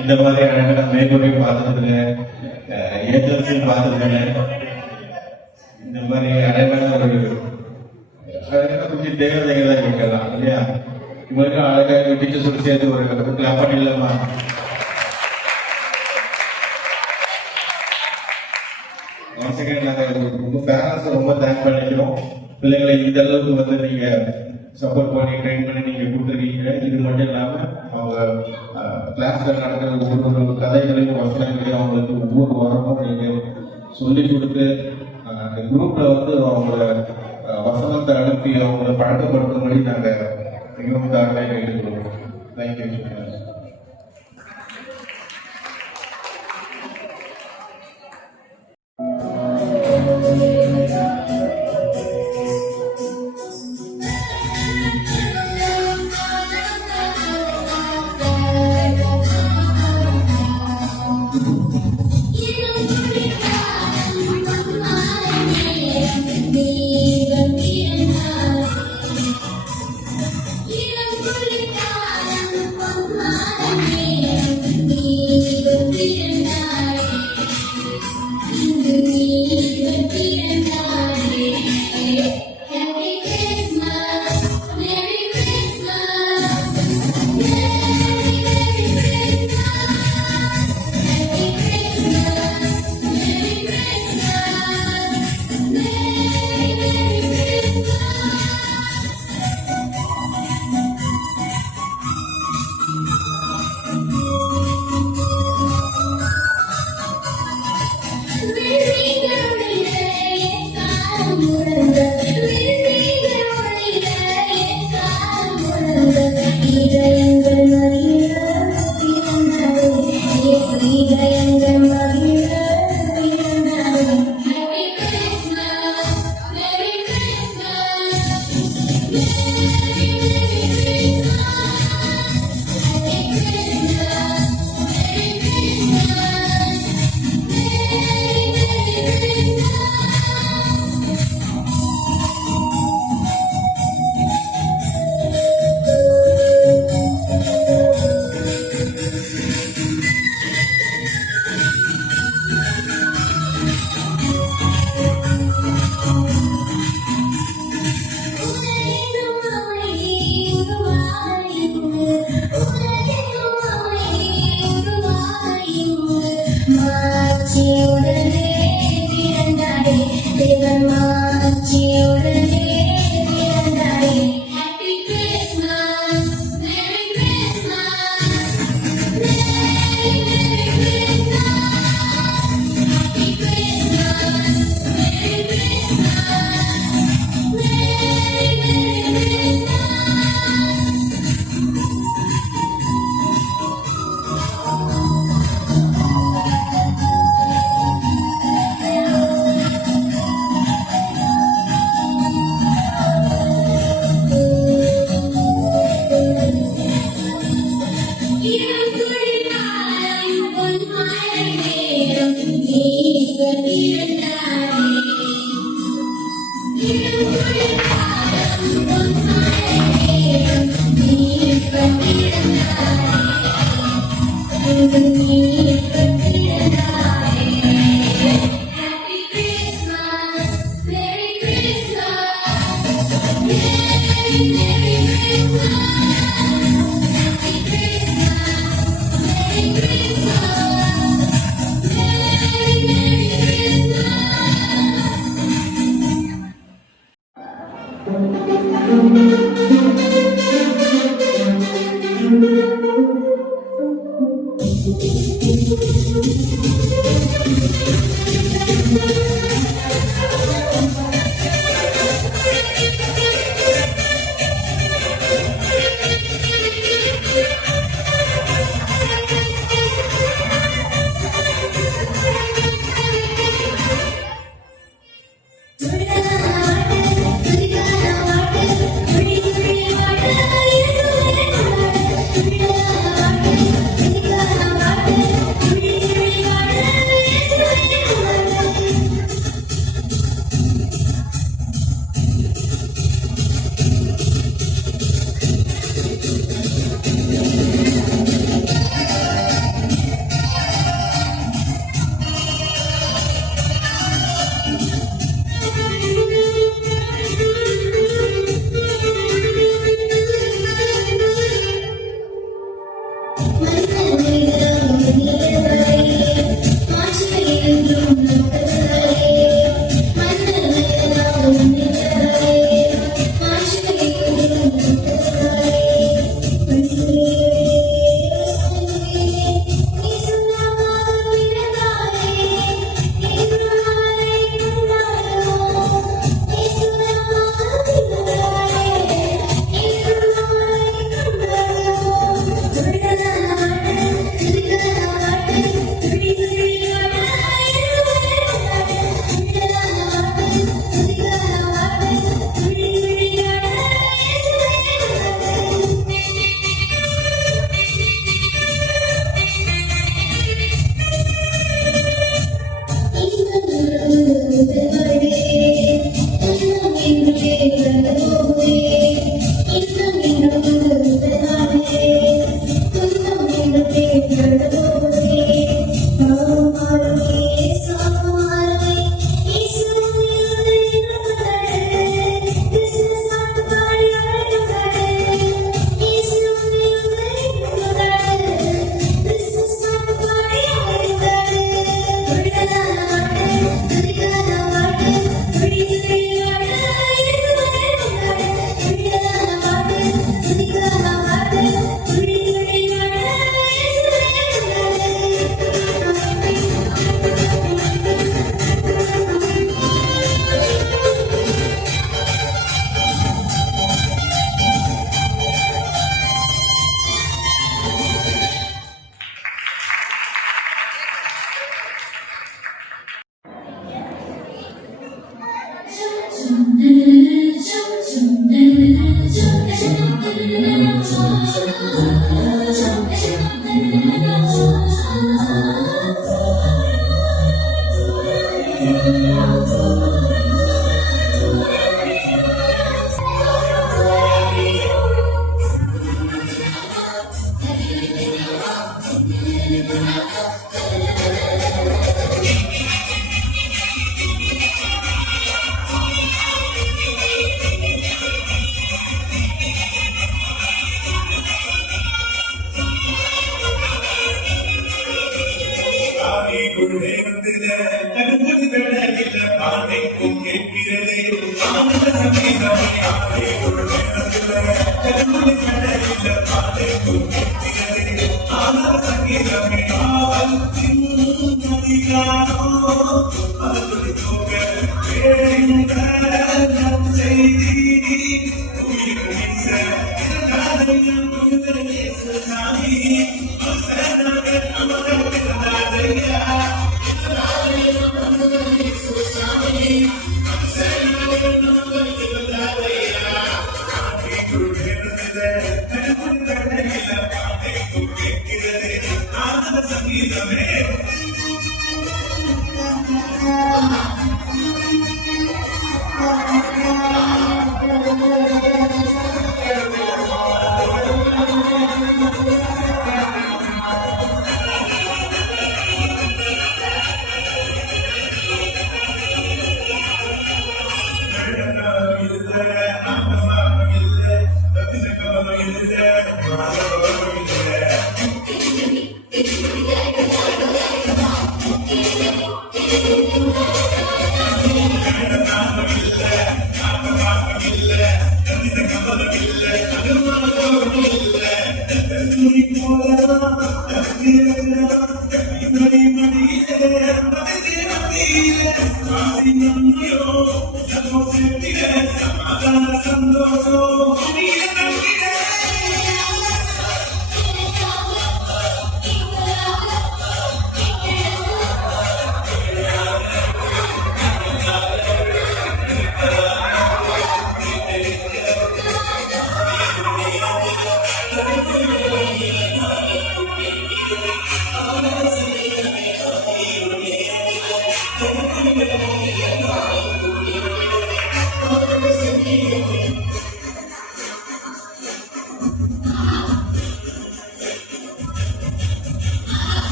இந்த மாதிரி அழகான மேற்கொண்டையும் பார்த்துருக்கேன், ஏஞ்சல்ஸையும் பார்த்துருக்கேன். இந்த மாதிரி அழகான ஒரு கொஞ்சம் தேவதைகள் தான் இருக்கலாம் இல்லையா? இவருக்கு அழகாக டீச்சர்ஸோடு சேர்த்து ஒரு கிளாப் பண்ணி இல்லாமா? உங்க பேரண்ட்ஸ் ரொம்ப தேங்க் பண்ணிக்கிறோம். பிள்ளைங்களை இந்த அளவுக்கு நீங்க சப்போர்ட் பண்ணி ட்ரெயின் பண்ணி நீங்க கொடுத்துருக்கீங்க. இது மட்டும் இல்லாம அவங்க கிளாஸ்ல நடக்கிற ஒவ்வொரு கதைகளையும் வசனங்களையும் அவங்களுக்கு ஒவ்வொரு வாரமும் நீங்க சொல்லி கொடுத்து அந்த குரூப்ல அவங்கள வசனத்தை அனுப்பி அவங்கள பழக்கப்படுத்தும்படி நாங்க மிகவும் தாழ்மையாக கேட்டுக்கொள்வோம். தேங்க்யூ.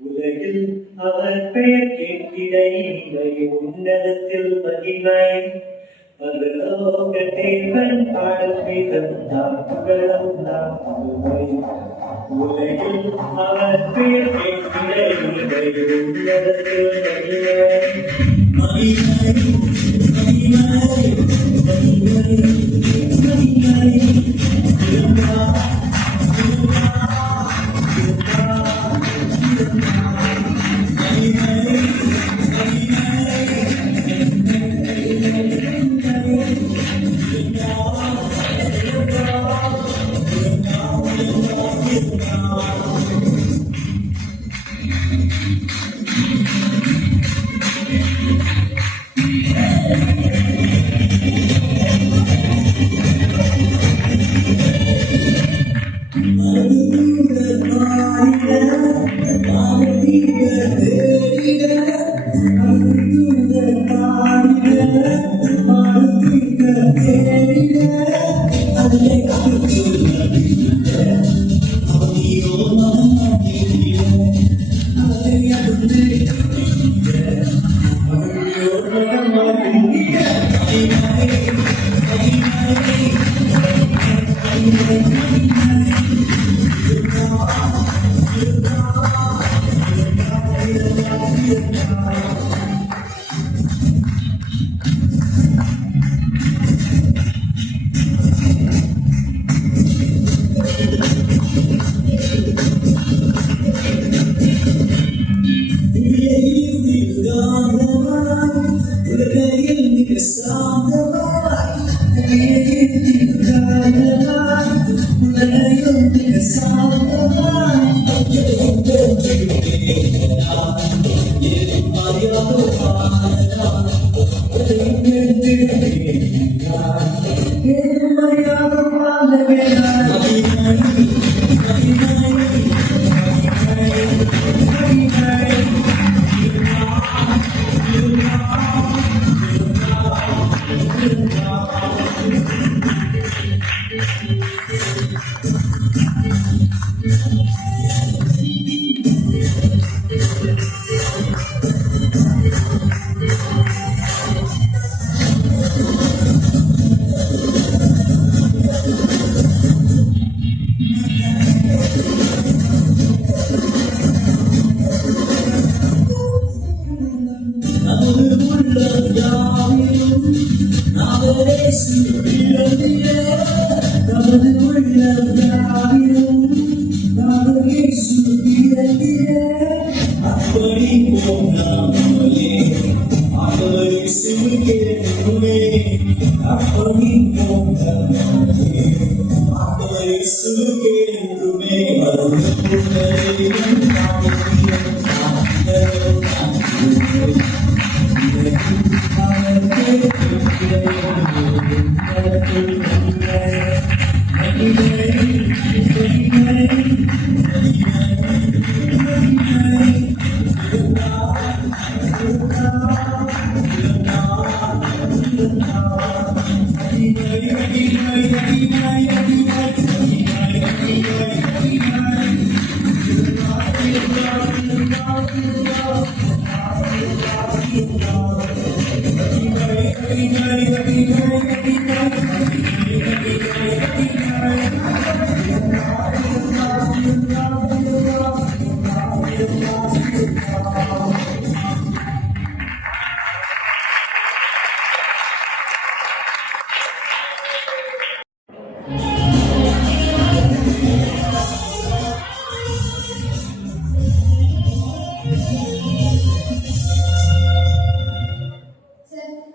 உலகில் அவர் பெயர் கேட்கிடை உன்னதத்தில் மகிமை பரலோக தேவன் பாடல் பிறந்தார் புகழும் நாம் புதுமை உலகில் அவர் பெயர் கேட்கிட இவை உன்னதத்தில் மகிமை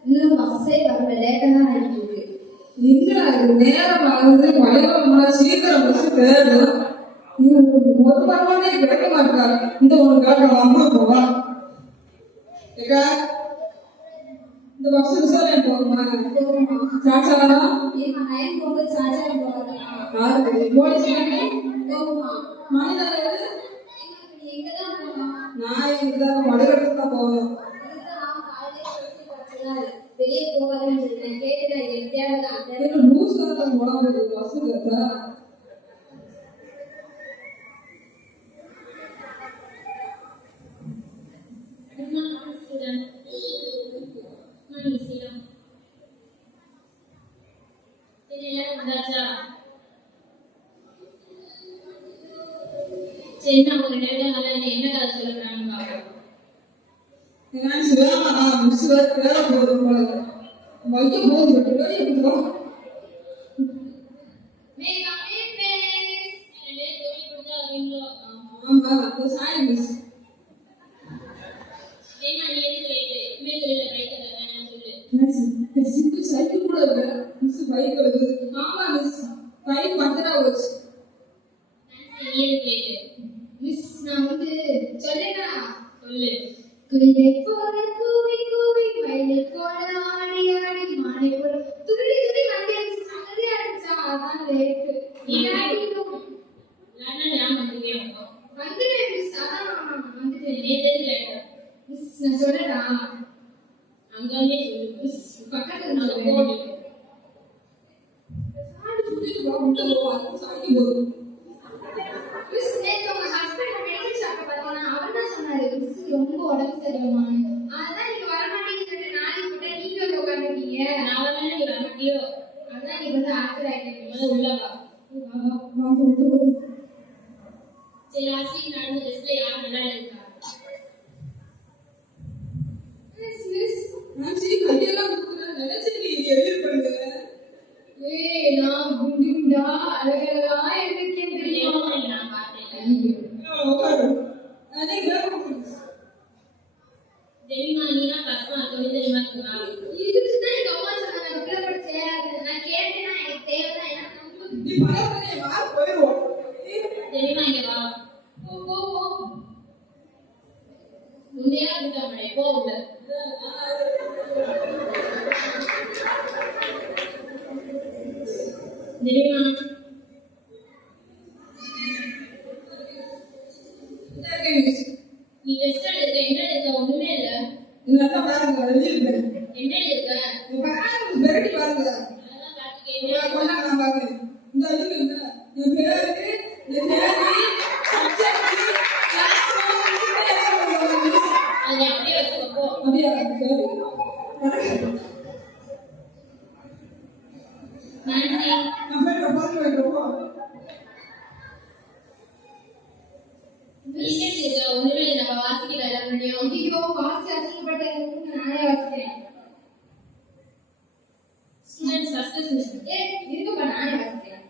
இன்னும் பஸ்ஸே வரல, லேட்டா தான் ஆயிட்டு இருக்கு. இல்ல இது நேரம் ஆகுது, மலையாளம்னா சீக்கிரம் பஸ் தேடும். ஒரு பரவாயில்ல கிடைக்க மாட்டாரு. இந்த உனக்காக அம்மா போவா ஏக்கா இந்த பஸ் விசாரணை போகுமா சாச்சா ஏமா நைன் போக சார்ஜா போறதா? யாருக்கு போலீஸ் போகுமா? மனிதர் நீ எங்க தான் போகணும்? நான் இங்க மடுகட்டு தான் போகணும். வெளியே போகாதுன்னு சொல்றேன், கேட்டுல எப்படியாவது லூஸ் தான் உடம்பு பஸ் கேட்டா சரி நான் ஒரு நேரம் நல்லா என்ன கதை சொல்லுறான்னு பாப்போம். ஏன்னா சிவராமா மிஸ் வேற போதும் போல வைக்க போகுது எடுத்துக்கோ. ஆமா அது சாய் மிஸ் சிம்பிள் சைக்கிள் கூட இல்ல மிஸ் பைக் வருது. ஆமா மிஸ் பைக் பஞ்சரா போச்சு. மிஸ் நான் வந்து சொல்லேனா சொல்லு. குயிலை போல கூவி கூவி மயிலை போல ஆடி ஆடி மாலை போல துள்ளி துள்ளி வந்து சங்கதியா இருந்துச்சா அதான் லேட்டு. இல்லாட்டியும் நான் வந்துட்டேன் மிஸ் அதான் வந்துட்டேன் லேட்டு. மிஸ் நான் சொல்லடா அங்கே சொல்லு மிஸ் பக்கத்துல நான் போடுறேன். சாடி சொல்லிட்டு வா முட்டை போவா சாடி போகுது. மிஸ் நேத்து உங்க ஹஸ்பண்ட் மெடிக்கல் ஷாப்ல பார்த்தா அவர் தான் சொன்னாரு மிஸ் ரொம்ப உடம்பு சரியில்லைமான்னு. அதான் நீங்க வர மாட்டீங்கன்னு நாளைக்கு போட்டா நீங்க வந்து உட்காந்துருக்கீங்க. நான் வந்து நீங்க வர மாட்டியோ அதான் நீங்க வந்து ஆக்டர் ஆகிட்டீங்க. உள்ள வா சரி லாஸ்ட் நடந்த டெஸ்ட்ல யார் நல்லா இருக்கா? மிஸ் மிஸ் நான் சீ கையெல்லாம் குத்துறேன் நினைச்சு நீ எழுதிருப்பீங்க. ஏய் நான் குண்டுண்டா அழகழகா இருக்கேன் தெரியுமா? நான் பார்த்தேன். உட்காரு அனே கேட்க தெரியுமா நீனா கஷ்டமா இருக்கு தெரியுமா? இதுக்கு தான் எங்க அம்மா சொன்னாங்க பிள்ளை கூட சேராது. நான் கேட்டேன்னா எனக்கு தேவைதான் என்ன நீ பரவாயில்லை மார்க் போயிடுவோம். தெரியுமா இங்க வா போ போ போ முன்னேறா கூட்டாமடே போ உள்ள. தெரியுமா நீ டெஸ்ட் எடுக்க என்ன எடுக்க ஒண்ணுமே இல்ல. நல்லா பாருங்க எழுதிருப்பேன். என்ன எடுக்க பாருங்க வெரைட்டி பாருங்க. அதெல்லாம் பார்த்துக்கே கொண்டா நான் பாக்குறேன். இந்த எழுதி என்ன என் பேரு என் பேரு சப்ஜெக்ட் கிளாஸ் அது அப்படியே வச்சுக்கோ. அப்படியே சரி நான்சி நான் பேர் பாருங்க வைக்கோ. விஷயம் இது ஒண்ணுமே இல்ல. நம்ம வாசிக்கிற எல்லாம் முடியும். ஐயோ வாசி அசிங்கப்பட்ட நானே வாசிக்கிறேன். ஸ்டூடெண்ட்ஸ் ஃபர்ஸ்ட் கொஸ்டின் இருக்கப்ப நானே வாசிக்கிறேன்.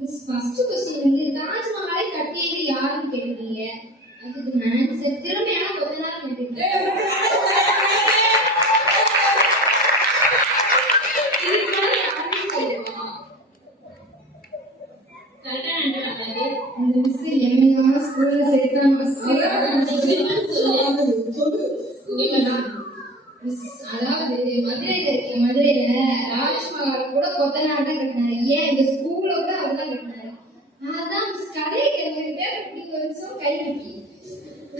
மிஸ் ஃபர்ஸ்ட் கொஸ்டின் வந்து தாஜ்மஹாலை கட்டியது யாருன்னு கேட்டீங்க. அதுக்கு நான் திரும்பியான கொஞ்ச நேரம் கேட்டீங்க. இந்த மிஸ் என்னையா ஸ்கூல்ல சேர்த்தாங்க. அதாவது மதுரையில இருக்க மதுரையில ராஜ்மஹால் கூட கொத்தனார் தான் கட்டினாரு. ஏன் இந்த ஸ்கூல்ல கூட அவர் தான் கட்டினாரு. அதான் மிஸ் கதையை கேள்விட்டு நீங்க ஒரு நிமிஷம் கை வைக்கி.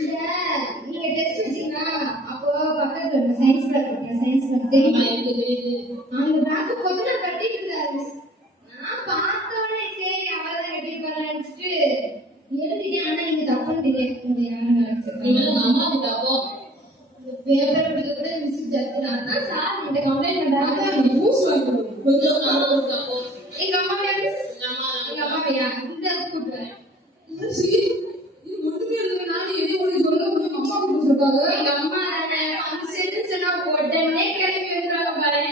இந்த நீங்க டெஸ்ட் வச்சீங்கன்னா அப்போ பக்கத்துல இருக்க சயின்ஸ் பேக் சயின்ஸ் பேக் தெரியுமா? அந்த பேக் கொத்தனார் கட்டிட்டு இருந்தாரு மிஸ். நான் பார்த்தோன்னே சரி அவர்தான் கட்டிருப்பாரு நினைச்சிட்டு எழுதிட்டேன். ஆனா நீங்க தப்புன்னு யாரும் நினைச்சிருக்கேன். அம்மாவுக்கு தப்போ பேப்பரை பிடிக்க கூட மிஸ் ஜட்ஜாங்க. சார் கிட்ட கம்ப்ளைண்ட் பண்றாங்க. பூஸ் வாங்கணும் கொஞ்சம் அம்மாவுக்கு தப்போ. எங்க அம்மா மிஸ் எங்க அம்மா பையா இந்த கூட்டுறேன். சரி இது ஒண்ணுமே இல்ல. நான் எது ஒண்ணு சொல்ல முடியும் அம்மா கூட சொல்றாங்க. எங்க அம்மா தானே அந்த சென்டென்ஸ் சொன்னா உடனே கிளம்பி வந்துறாங்க பாரு.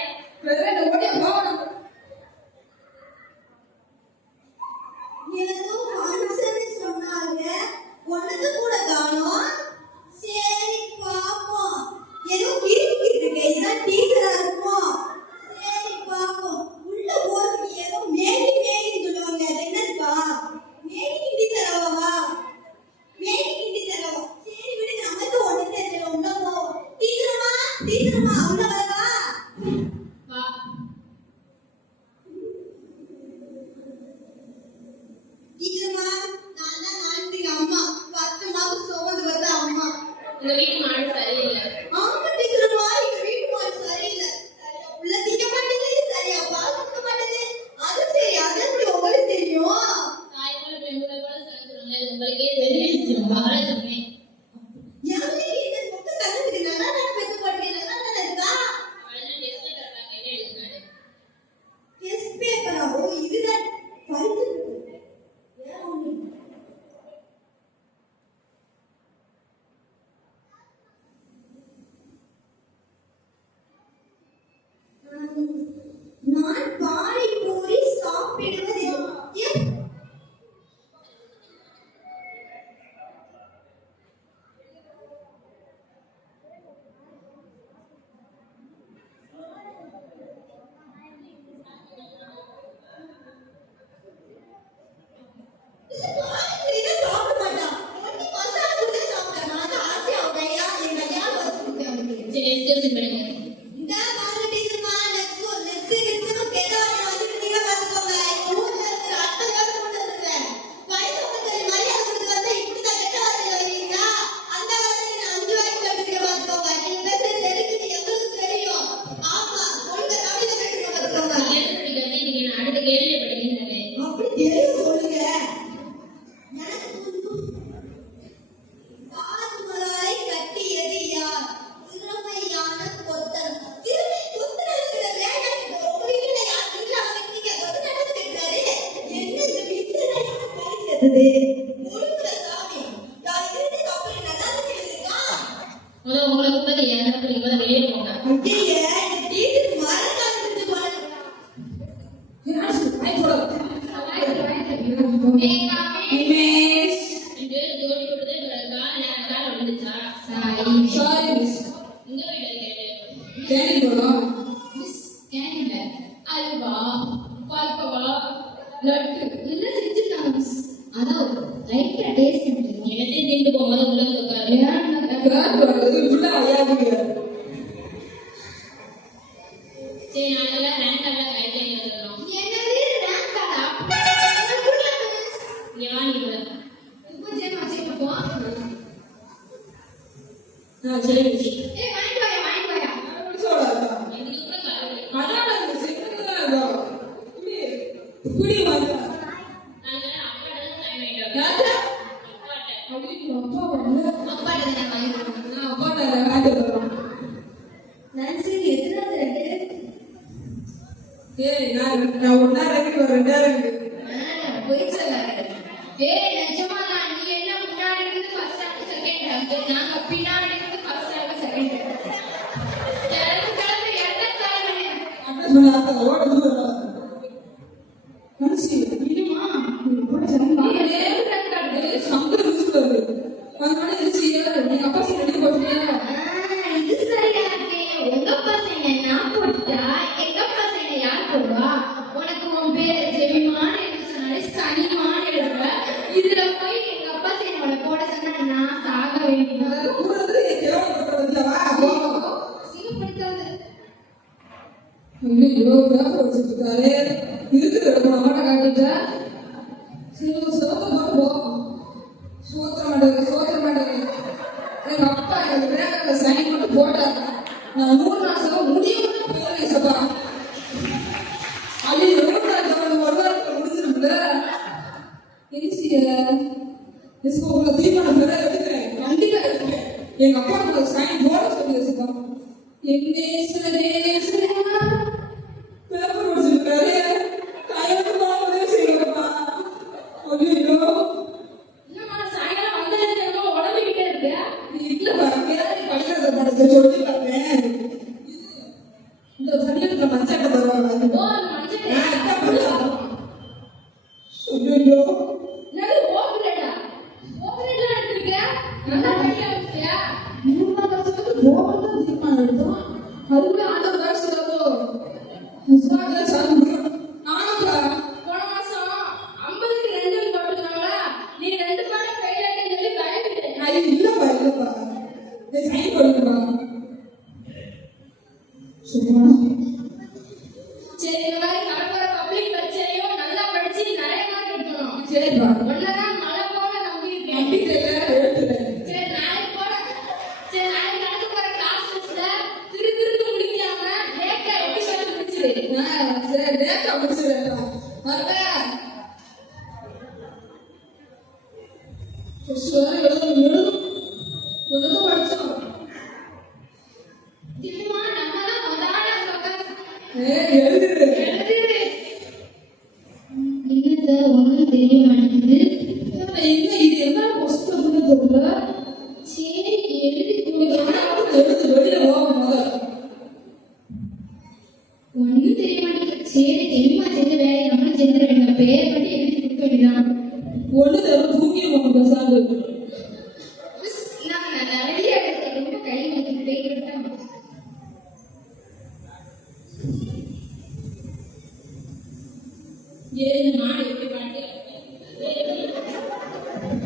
வேற ஓடியா போகணும். ஏதோ ஃபங்க்ஷன் சொன்னாங்க ஒண்ணுக்கு கூட காணோம். சரி பாப்போம். ஏதோ கிறுக்கிட்டு இருக்கு. இதான் டீச்சரா இருக்கும். சரி பாப்போம். உள்ள போறது ஏதோ மேரி மேரின்னு சொல்லுவாங்க. அது என்னப்பா? மேரி கிண்டி தரவா? மேரி கிண்டி தரவா? சரி விடுங்க நமக்கு ஒண்ணு தெரியல. உள்ள போ. டீச்சரம்மா டீச்சரம்மா உள்ள வரவா? வா டீச்சரம்மா நான் தான் நான்சிங்க அம்மா. 10 மாசம் சோர்ந்து வந்த அம்மா. உங்க வீட்டு மாடு சரியில்லை. ஆமா டீச்சரம்மா எங்க வீட்டு மாடு சரியில்லை. சரியா உள்ள திங்க மாட்டேங்குது. சரியா பால் குடிக்க மாட்டேங்குது. அது சரி அது எப்படி உங்களுக்கு தெரியும்? தாய் போல பெண்களை போல சொல்லுங்க. உங்களுக்கே தெரியும். அவளை சொன்னேன். யாருமே என்ன சொத்து கலந்துக்கு நல்லா தானே பெற்று போடுறீங்க. நல்லா தானே இருக்கா? அவளை டெஸ்ட்ல தரப்பாங்க. என்ன எழுதுனாரு? டெஸ்ட் பேப்பரா? ஓ இதுதான் பரிசு. ஏன் ஒண்ணு என்ன புரியுங்க வெளியே போங்க. ஐயே டீச்சர் மறந்துட்டு போறாங்க. மிஸ் இது ஜோடி போட்டதே கால விழுந்துச்சா? சாரி மிஸ் இங்க போய் கேளு. தேடி போறோம். மிஸ் கேன்ல அல்வா பால்கோவா லட்டு எல்லாம் செஞ்சிருக்காங்க மிஸ். அதான் லைட்டா டேஸ்ட் பண்ணிருக்கேன். எல்லாத்தையும் திண்டு போகும்போது உள்ள உட்காரு. கிராண்ட் வரது ஃபுல்லா ஐயாதீங்க. சரி நாங்கெல்லாம் ரேங்கால கையில எழுதுறோம். என்னது ராங்காடா? ஞானி இவள. இப்போ ஜெயமா போ. சரி மிஸ். ஏய் வாங்கி போயா. முடிச்சோடா. எங்களுக்கு கூட கலவு. அதான் இந்த சிம்பிளா இருக்கும். குடி வாங்க. நாங்கெல்லாம் அப்பாட்ட தான் சைன் பண்ணிட்டோம். யாரு? அப்பாட்ட. அப்படின்னு அப்பா வந்து அப்பாட்ட தான் வாங்கி கொடுக்கணும். நான் அப்பாட்ட வேண்டாம் தரோம். நான்சி எத்தனாவது ரெண்டு? ஏய் நான் ஒண்ணா ரெண்டு வர ரெண்டா ரெண்டு. போய் சொல்லாத. ஏய் நிஜமா தான் நீ என்ன முன்னாடி இருந்து ஃபர்ஸ்ட் ரவுண்ட் செகண்ட் ரவுண்ட் நாங்க பின்னாடி இருந்து ஃபர்ஸ்ட் ரவுண்ட் செகண்ட் ரவுண்ட் கிளம்பி எட்ட தலைவனே அப்படி சொன்னா ஓட தூரம். நான்சி இன்னுமா கூட சரமா. நீ ரன் காட்டு சம்பளம் மிஸ் வருது. அதனால இருச்சியா நீ அப்பா சரி போட்டியா? இது சரியா இருக்கு உங்க பசங்க நான் போட்டா எங்க பசங்க யார் போடுவா உனக்கு உன் பேரு ஜெமிமான் என்று சொன்னாலே சனிமான் எழுதுவ இதுல போய் எங்க அப்பா சைனோட போட சொன்னா நான் சாக வேண்டியது அத கூடது கேவலப்பட்ட வந்தவா போ. சீப்படுத்தாது ஐயோ கிராஃப் வச்சிருக்காரு. இருக்கிற இடத்துல அம்மாட்ட காட்டிட்டா சரி சோத்த போட்டு போ. சோத்திர மாட்டேங்க. எங்க அப்பா எனக்கு வேகத்துல சைன் பண்ணி போட்டாங்க. நான் 3 மாசம் முடியும்னு போயிருக்கேன் சப்பா. அது 3 மாசம் ஒரு வாரத்துல முடிஞ்சிருக்குல்ல. உங்களை தீர்மானம் பெற எடுக்கிறேன். கண்டிப்பா எடுக்கிறேன். எங்க அப்பா எனக்கு சைன் போட சொல்லி சப்பா. பேப்பர் வச்சிருக்காரு. கையெழுத்து போட உதவி செய்யப்பா. ஐயோ என்னமா சாயங்காலம் வந்ததுக்கு உடம்பிக்கிட்டே இருக்கு இல்ல பாருங்க படிக்கிறத படத்தை சொல்லி பார்த்தேன். இந்த படிக்கிறதுல மச்சாட்ட தருவாங்க. ஓ மஞ்சள் ஐயோ என்னது ஓபரேட்டா எடுத்துருக்க நல்லா படிக்க வச்சியா 3 மாசத்துக்கு போகணும் தீர்மானம் எடுத்தோம். அதுக்குள்ள ஆண்டவர் வேலை சொல்றாரோ சாப்பிடுறோம். ஆமாப்பா போன மாசம் 50க்கு 2 போட்டுருக்காங்களா நீ 2 பாடம் ஃபெயில் ஆயிட்டேன்னு சொல்லி பயந்துட்டேன் அது இல்லப்பா சைன் பண்ணுப்பா. சும்மா சரி இந்த மாதிரி நடக்கிற பப்ளிக் பரீட்சையும் நல்லா படிச்சு நிறைய மார்க் எடுக்கணும் சரிப்பா ஒன்னதான் மழை போல நம்பியிருக்கேன் நம்பிக்கை எழுத்துறேன். சரி நாளைக்கு நடக்க போற கிளாஸ் டெஸ்ட்ல திரு முடிக்காம லேட்டா எபிசோட் முடிச்சிரு சரி டேட்டா முடிச்சிடுறேன். வரல ஒன்றும் படிச்சோம். திரும்ப நம்ம தான் முதல்ல எழுதுது என்னத்த ஒண்ணும் தெரிய மாட்டேங்குது என்ன இது என்ன புஸ்தகம்னு தெரியல. சரி எழுதி எழுது வெளியில போகும் முதல்ல. ஒண்ணும் தெரிய மாட்டேங்குது சரி தெரியுமா செஞ்ச வேலையை நம்மளும் செஞ்சிட வேண்டாம் பேர் மட்டும் எழுதி கொடுக்க வேண்டியதான் ஒண்ணு தவிர தூங்கி போகணும் பேசாது. நான் நிறைய இடத்துல ரொம்ப கை வச்சுக்கிட்டே இருக்கேன் ஏழு மாடு எப்படி பாட்டு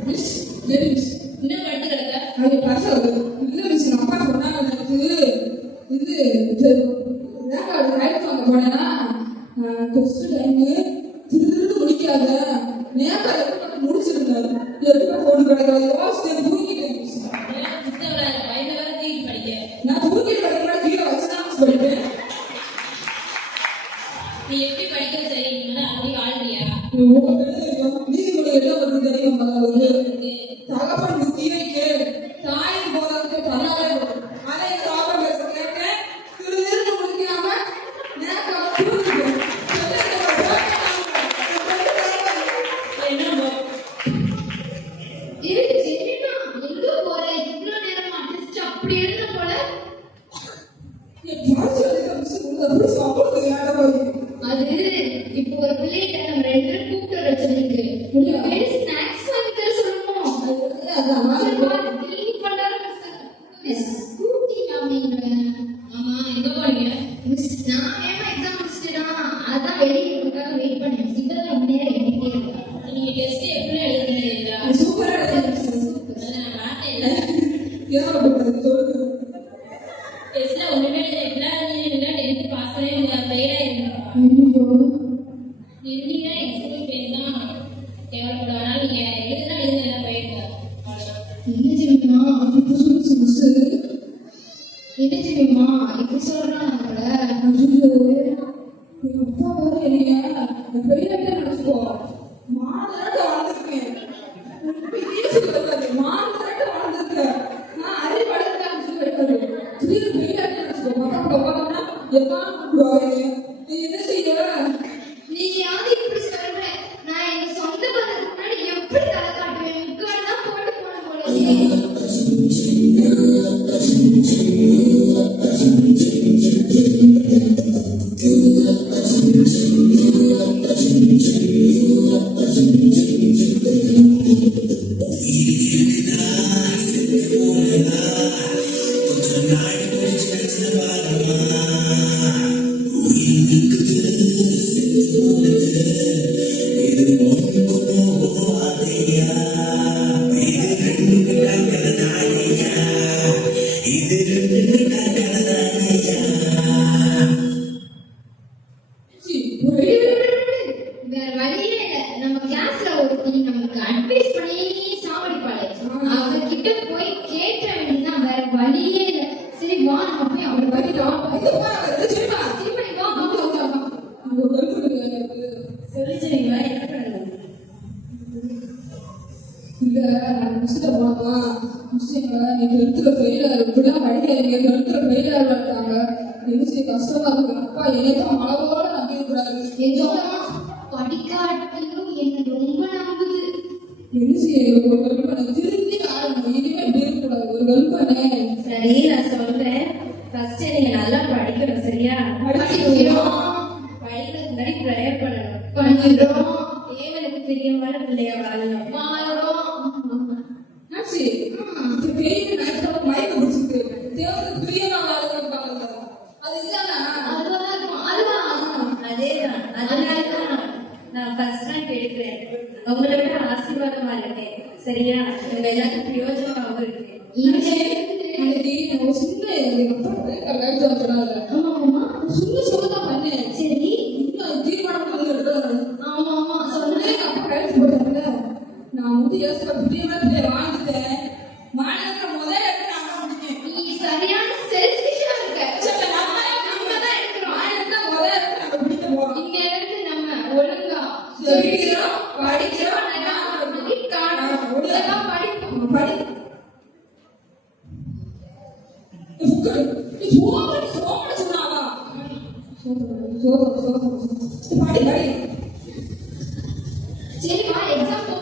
மிஸ் மிஸ் இன்னும் படுத்து கிடக்க. அது பசங்க இல்ல மிஸ் அப்பா சொன்னாங்க எனக்கு இது ரேங்கார்டு கைட் வாங்க போனேன்னா டெஸ்ட் டைமு திருட்டு முடிக்காத நேரம் முடிச்சிருந்தாரு. எப்படி கொண்டு கிடக்காது யோசிச்சு தூங்கிட்டேன் மிஸ். புத்தகம் வயது வேற தீட்டு படிக்க. நான் தூங்கிட்டு கிடக்கிறேன் கீழே வச்சுதான் மிஸ் படிப்பேன். நீ எப்படி படிக்க சரிங்களா அப்படி ஆளுறியா? உங்களுக்கு என்ன தெரியும்? நீதிமொழி என்ன வருது தெரியுமா? தகப்பன் புத்தியை கேள் தாயின் போதற்கு தன்னாலே அதை தாபம் பேச கேட்டேன். திரு முடிக்காம நேரம் தூங்கிட்டேன். என்ன இருக்கு சரிண்ணா எங்க போற இவ்வளவு நேரமா டெஸ்ட் அப்படி எழுதுன போல டெய்லி பண்றாரு மிஸ் ஸ்கூட்டி காமிங்களேன். ஆமா எங்க போறீங்க? மிஸ் நான் ஏமா எக்ஸாம் முடிச்சிட்டேனா அதான் வெளியிடுறதுக்காக வெயிட் பண்ணேன். இதெல்லாம் ரொம்ப நேரம் எண்ணிட்டே இருக்கேன். நீங்க டெஸ்ட் எப்படி எழுதுறீங்களா? சூப்பரா நான் பார்த்தேன். டெஸ்ட்ல ஒண்ணுமே எழுதல. நீங்க 10th பாஸ் பண்ணி உங்க ஃபெயில் ஆயிருக்கீங்க. இருந்தீங்கன்னா எக்ஸாம் பேர் தான் தேவைப்படும். ஆனால் நீங்க எழுதுனா போயிருங்க. என்ன தெரியுமா இப்படி சொல்லிச்சு மிஸ். என்ன தெரியுமா இப்படி சொல்றான் நம்மள. எங்க அப்பா வேற என்னைய பெரிய நினைச்சுக்கோ மாதராட்ட வாழ்ந்துருக்கேன். மாதராட்ட வாழ்ந்துருக்கேன். நான் அறி வளர்த்தேன் சொல்லிருக்காரு. திடீர்னு பெரிய நினைச்சுக்கோ பக்கத்துல உட்காந்தோம்னா எப்பா நீ என்ன செய்ய நீ யாரு இப்படி சொல்ற? நான் எங்க சொந்த பந்தத்துக்கு முன்னாடி எப்படி தலை காட்டுவேன்? முக்காடு தான் போட்டு போன போல. வேற வழியே இல்ல. நம்ம கிளாஸ்ல ஒருத்தி நமக்கு அட்வைஸ் பண்ணி சாவடிப்பாளே. அவங்க கிட்ட போய் கேட்ட வேண்டியதான். வேற வழியே இல்ல. சரி வா நம்ம போய் அவளை படிக்கிறோம். திருப்பி வா சொல்லி சரிங்களா? என்ன பண்ணுங்க? இல்ல முடிச்சுட்டு போனோமா முடிச்சுங்க நீ 10th ஃபெயில் இப்படிலாம் படிக்காதீங்க 10th ஃபெயில் ஆகிட்டாங்க. நிமிஷம் கஷ்டமா இருக்கு. அப்பா என்னையும் அளவோட நம்பி கூடாது. எங்க அம்மா படிக்காட்டிலும் என்ன ரொம்ப நம்புது. நிமிஷம் ஒரு ஹெல்ப் பண்ண திரும்பி ஆரம்பம் இனிமே இப்படி இருக்கக்கூடாது. ஒரு ஹெல்ப் பண்ணே. சரி நான் சொல்றேன். ஃபர்ஸ்ட் நீங்க நல்லா படிக்கணும். சரியா? படிக்கிறோம். படிக்கிறதுக்கு முன்னாடி ப்ரேயர் பண்ணணும். பண்ணிடுறோம். தேவனுக்கு பிரியமான பிள்ளையா வாழணும். மாறுறோம். ஆச்சு இது பெரிய நேரத்துல மயக்க பிடிச்சிருக்கு. தேவனுக்கு பிரியமா வாழ்ந்துருப்பாங்க. அது இதுதானா? அதுதான் இருக்கும். அதுதான் அதேதான். அதனாலதான் நான் ஃபர்ஸ்ட் ரேங்க் எடுக்கிறேன். உங்களை விட ஆசீர்வாதமா இருக்கேன். சரியா? உங்க எல்லாத்துக்கும் பிரயோஜனமாகவும் இருக்கு. அன்னைக்கு நான் சின்ன எங்க அப்பா லைஃப் சொன்னாங்க. ஆமா ஆமா சும்மா சொல்லதான் பண்ணேன். சரி தீர்மானம் பண்ணி எடுக்கிறாங்க. ஆமா ஆமா சொல்றேன். எங்க அப்பா கைது போட்டாங்கல்ல நான் வந்து யோசிப்பா பிரியமா வாழ்ந்துட்டேன். மாநிலத்துல முதல் இடத்துல நான் முடிச்சேன். நீ சரியான செல்ஃபிஷா இருக்க. நம்ம தான் எடுக்கிறோம். மாநிலத்துல முதல் இடத்துல நம்ம பிடிக்க போறோம். இங்க இருந்து நம்ம ஒழுங்கா சொல்லிக்கிறோம் படிக்கிறோம் ஒழுங்கா படிப்போம். படி சொன்னாவா படி படி சரி வா எக்ஸாம் போ.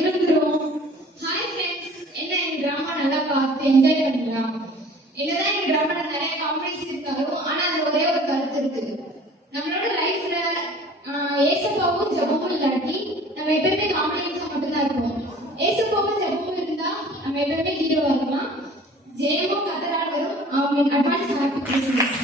இருக்கிறோம். ஹாய் ஃப்ரெண்ட்ஸ், என்ன எங்க டிராமா நல்லா பார்த்து என்ஜாய் பண்ணலாம். என்னதான் எங்க டிராமால நிறைய காமெடிஸ் இருந்தாலும் ஆனா அது ஒரே ஒரு கருத்து இருக்கு. நம்மளோட லைஃப்ல ஏசப்பாவும் ஜபமும் இல்லாட்டி நம்ம எப்பயுமே காமெடியன்ஸா மட்டும்தான் இருப்போம். ஏசப்பாவும் ஜபமும் இருந்தா நம்ம எப்பயுமே ஹீரோவா இருக்கலாம். ஜெயமும் கத்தரால் வரும். அவங்க அட்வான்ஸ் ஹாப்பி கிறிஸ்மஸ்.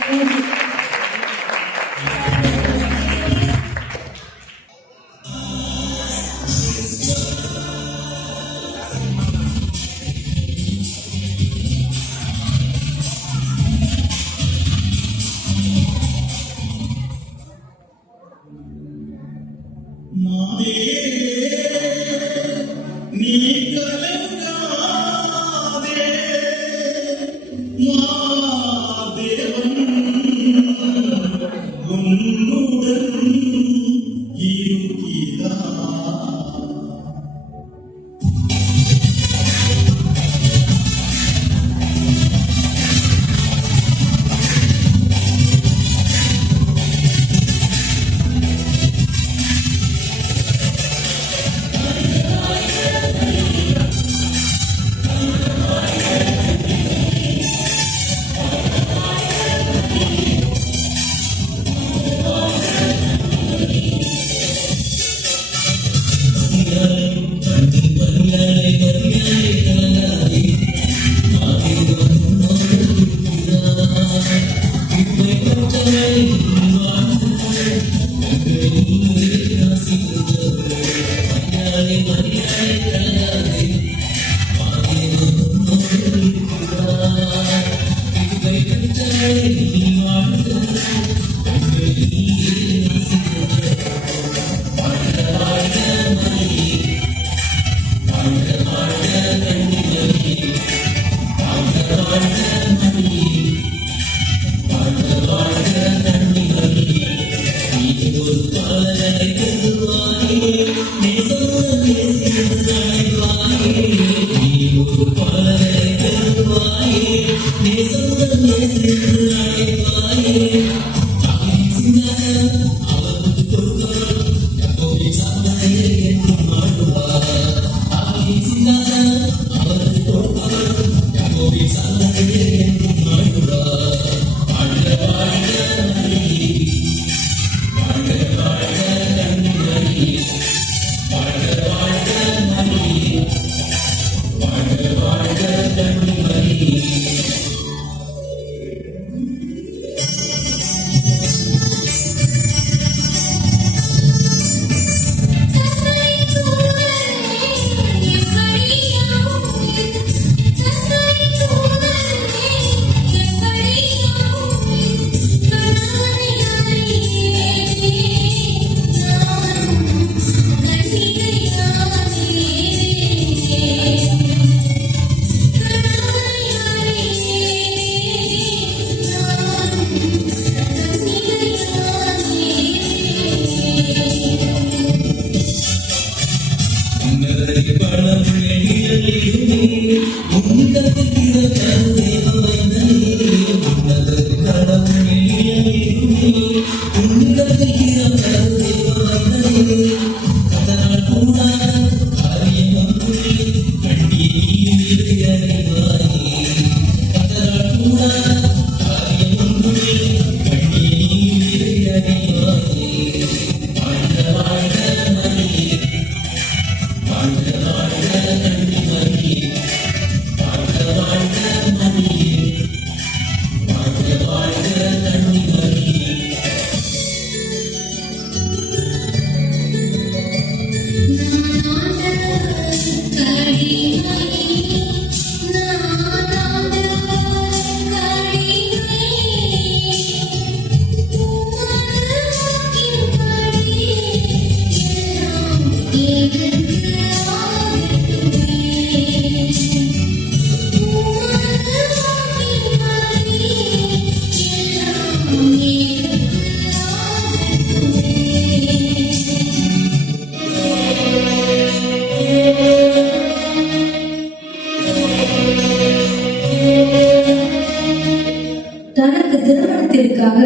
தனக்கு திருமணத்திற்காக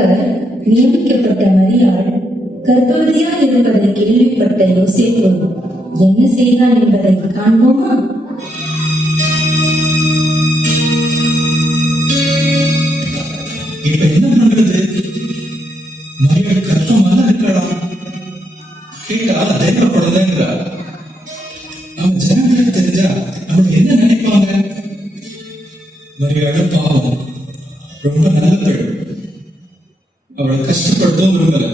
நியமிக்கப்பட்ட மரியாள் கர்ப்பவதியாய் இருப்பதை கேள்விப்பட்ட யோசேப்பு என்ன செய்தான் என்பதை காண்போமா? இப்ப என்ன பண்றது? மரியாள் கர்ப்பமா இருக்கலாம். கேட்டா தேவைப்படுதுங்கிறா. நம்ம ஜனங்களுக்கு தெரிஞ்சா அவங்க என்ன நினைப்பாங்க? மரியாள் பாவம், ரொம்ப நல்ல பெண், அவளை கஷ்டப்படுத்தும் விரும்பல.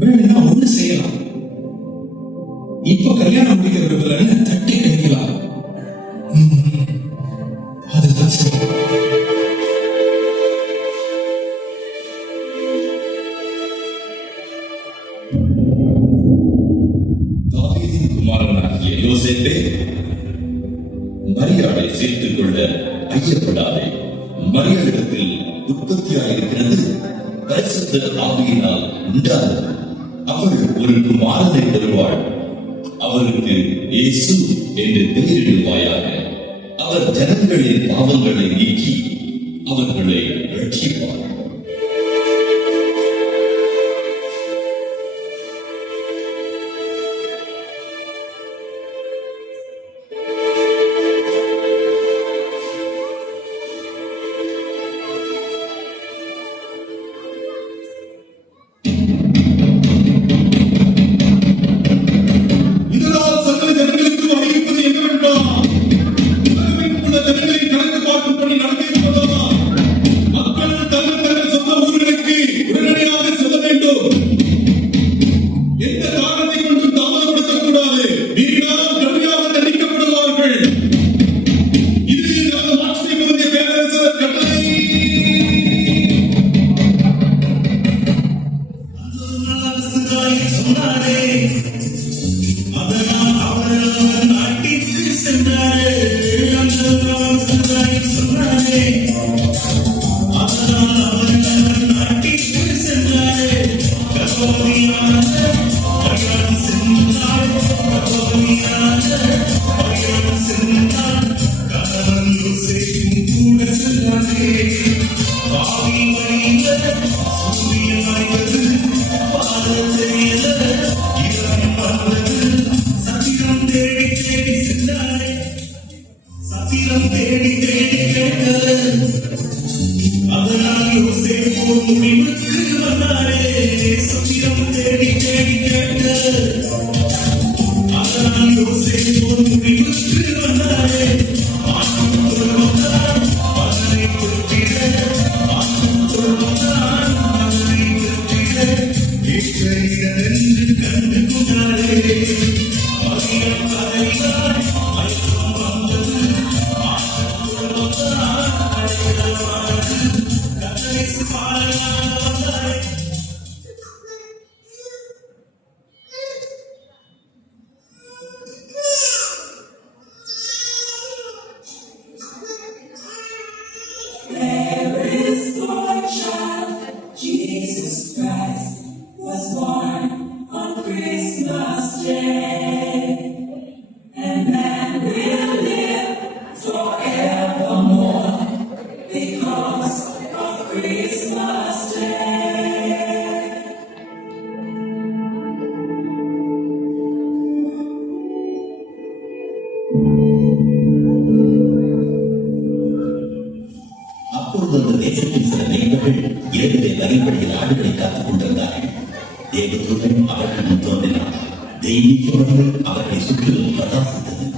வேணும்னா ஒண்ணு செய்யலாம், இப்ப கல்யாணம் முடிக்க விரும்பலன்னு தட்டி கழிக்கலாம். அதுதான் சரி. தாவீதின் குமாரனாகிய யோசேப்பே, மரியாளை சேர்த்துக் கொள்ள ஐயப்படாதே. மரியாளிடத்தில் உற்பத்தியாயிருக்கிறது பரிசுத்த ஆவியினால் உண்டானது. அவள் ஒரு குமாரனை பெறுவாள். அவருக்கு இயேசு என்று பெயரிடுவாயாக. அவர் ஜனங்களின் பாவங்களை நீக்கி அவர்களை ரட்சிப்பார். ஜனங்களை கணக்கு பார்க்கும் பணி நடத்தியிருப்பதா மக்கள் தங்கள் அப்பொழுது அந்த தேசத்தின் சில நெய்தர்கள் இரவிலே வரிப்படியில் ஆடுகளை காத்துக் கொண்டிருந்தார்கள். தேவதூதன் அவர்களிடம் தோன்றினார். தெய்வீக வழிகள் அவர்களை சுற்றிலும் பிரகாசித்தது.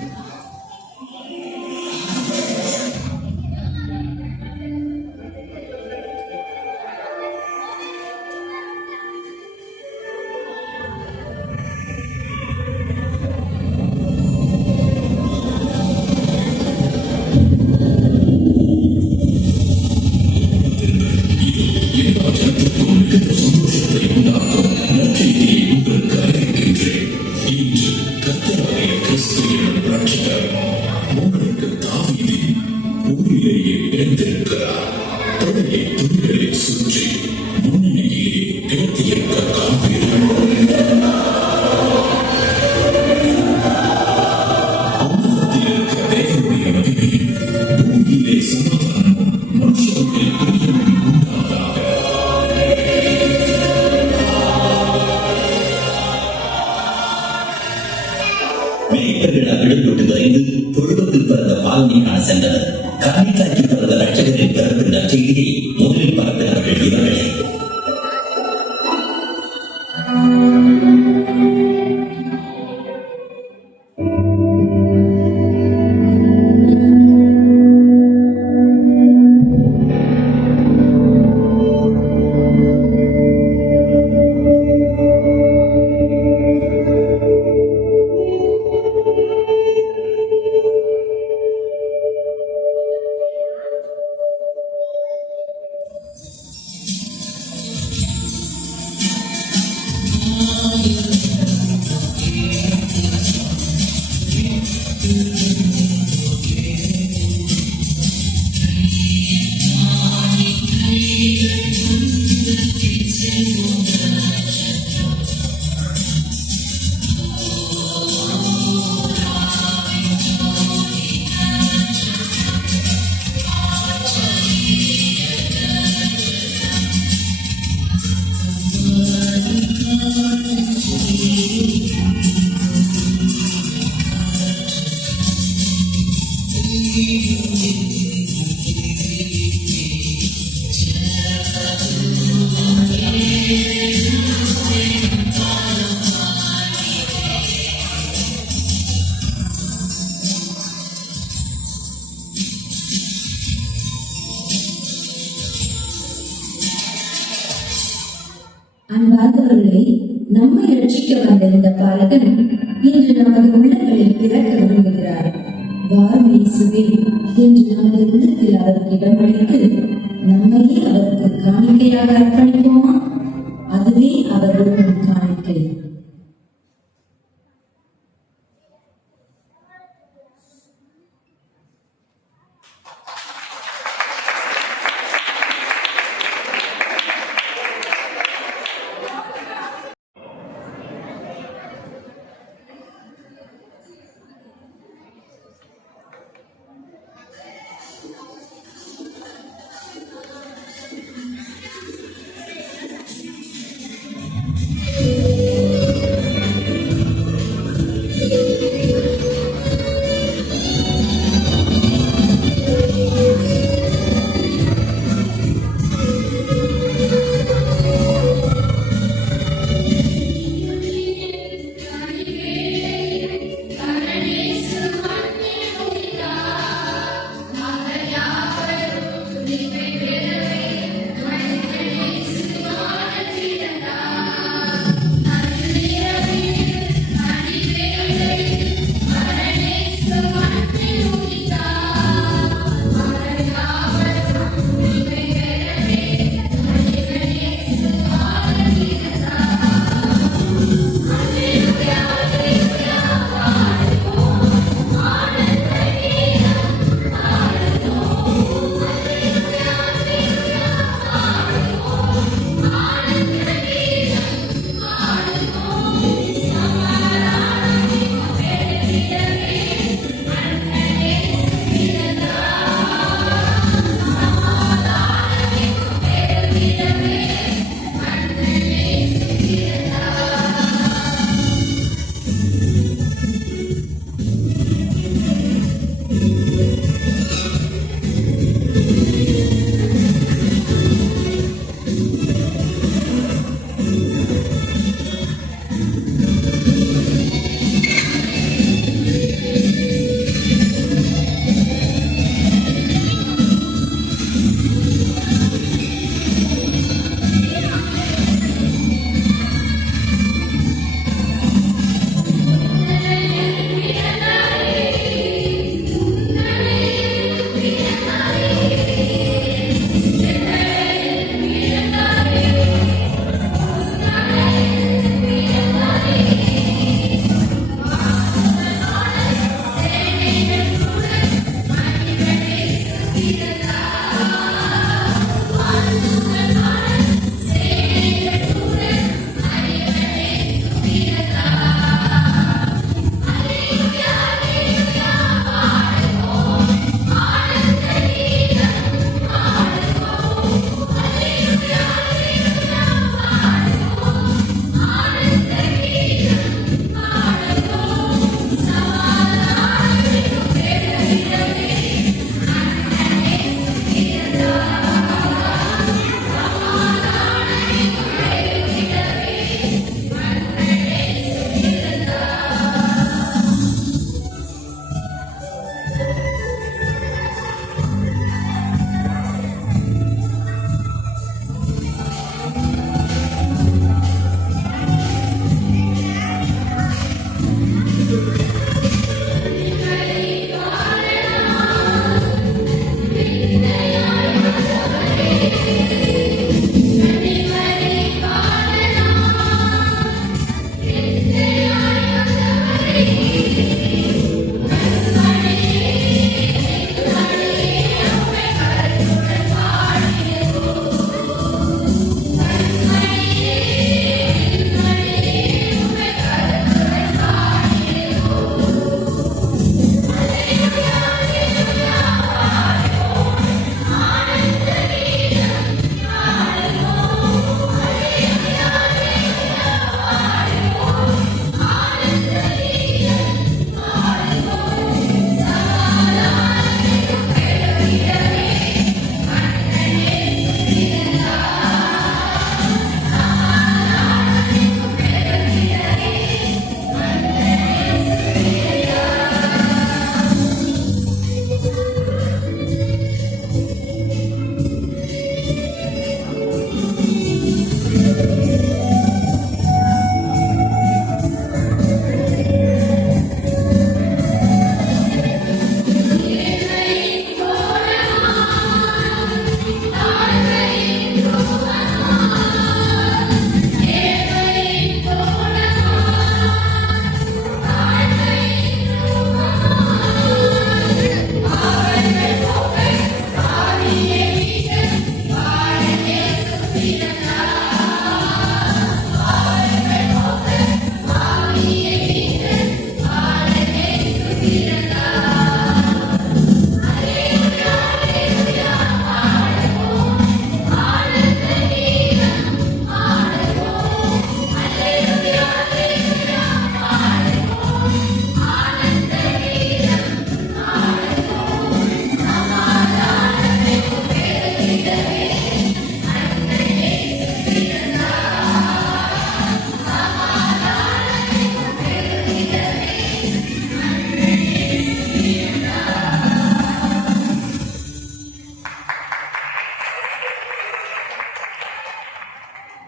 தொழுவத்தில் பிறந்த பாலனை காண சென்றனர். கண்ணீராக்கி பிறந்த ரட்சகரின் பிறப்பின் நற்செய்தியை முதலில் பரப்பினர்கள் இவர்களே. அன்பார்ந்தவர்களே, நம்மை ரட்சிக்க வந்த இந்த பாலகன் இன்று நமது உள்ளங்களில் பிறக்க விரும்புகிறார். வாரும் இயேசுவே என்று நமது உள்ளத்தில் அவருக்கு இடமளித்து நம்மையே அவருக்கு காணிக்கையாக அர்ப்பணிப்போமா? அதுவே அவர் விரும்பும் காணிக்கை.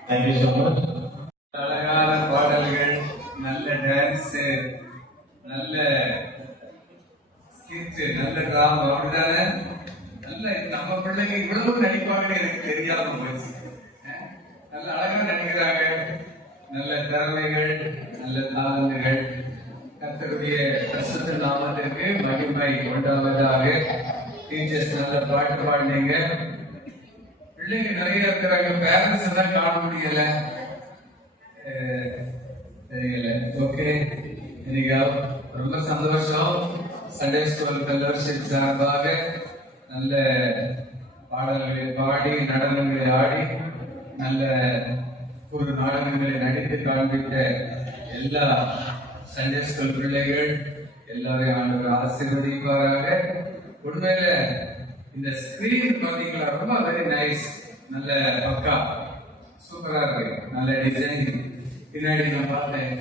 Thank you so much. அழகான பாடல்கள், நல்ல டான்ஸ், நல்ல ஸ்கிட், நல்ல டிராமா, அப்படிதானே? நல்ல நம்ம பிள்ளைங்க இவ்வளவு நடிப்பாங்கன்னு எனக்கு தெரியாம போச்சு. நல்ல அழகா நடிக்கிறாங்க, நல்ல திறமைகள், நல்ல தாளங்கள். கர்த்தருடைய பரிசுத்த நாமத்திற்கு மகிமை உண்டாவதாக. டீச்சர்ஸ் நல்ல பாட்டு பாடினீங்க. பிள்ளைங்க நிறைய இருக்கிறாங்க, பேரண்ட்ஸ் தான் காண முடியல. தெரியல. ஓகே, இன்னைக்கு ரொம்ப சந்தோஷம். சண்டே ஸ்கூல் ஃபெல்லோஷிப் சார்பாக நல்ல பாடல்களை பாடி, நடனங்களை ஆடி, நல்ல ஒரு நாடகங்களை நடித்து காண்பித்த எல்லா சண்டே ஸ்கூல் பிள்ளைகள் எல்லாரையும் ஆண்டவர் ஆசீர்வதிப்பாராக. உண்மையில இந்த ஸ்கிரீன் பாத்தீங்களா, ரொம்ப வெரி நைஸ், நல்ல பக்கா சூப்பரா இருக்கு, நல்ல டிசைன். பின்னாடி நான் பார்த்தேன்,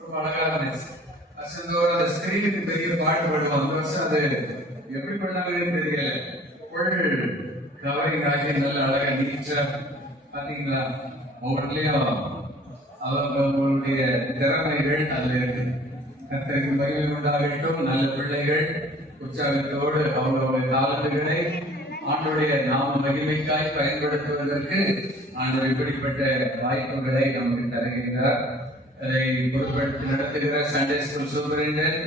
ரொம்ப அழகா இருந்துச்சு. வருஷத்தோட அந்த ஸ்கிரீனுக்கு பெரிய பாட்டு பாடுவோம். அந்த வருஷம் அது எப்படி பண்ணாங்கன்னு தெரியல. ஃபுல் கவரிங் ஆகி நல்ல அழகா நீச்சா பாத்தீங்களா. ஒவ்வொருலையும் அவங்களுடைய திறமைகள் அதுல இருக்கு. கர்த்தருக்கு மகிமை உண்டாகட்டும். நல்ல பிள்ளைகள் உற்சாகத்தோடு அவங்களுடைய தாளந்துகளை ஆண்டுடைய நாம மகிமைக்காய் பயன்படுத்துவதற்கு ஆண்டவர் இப்படிப்பட்ட வாய்ப்புகளை நமக்கு தருகின்றார். அதை பொறுப்பெடுத்து நடத்துகிற சண்டே ஸ்கூல் சூப்பரிண்டென்ட்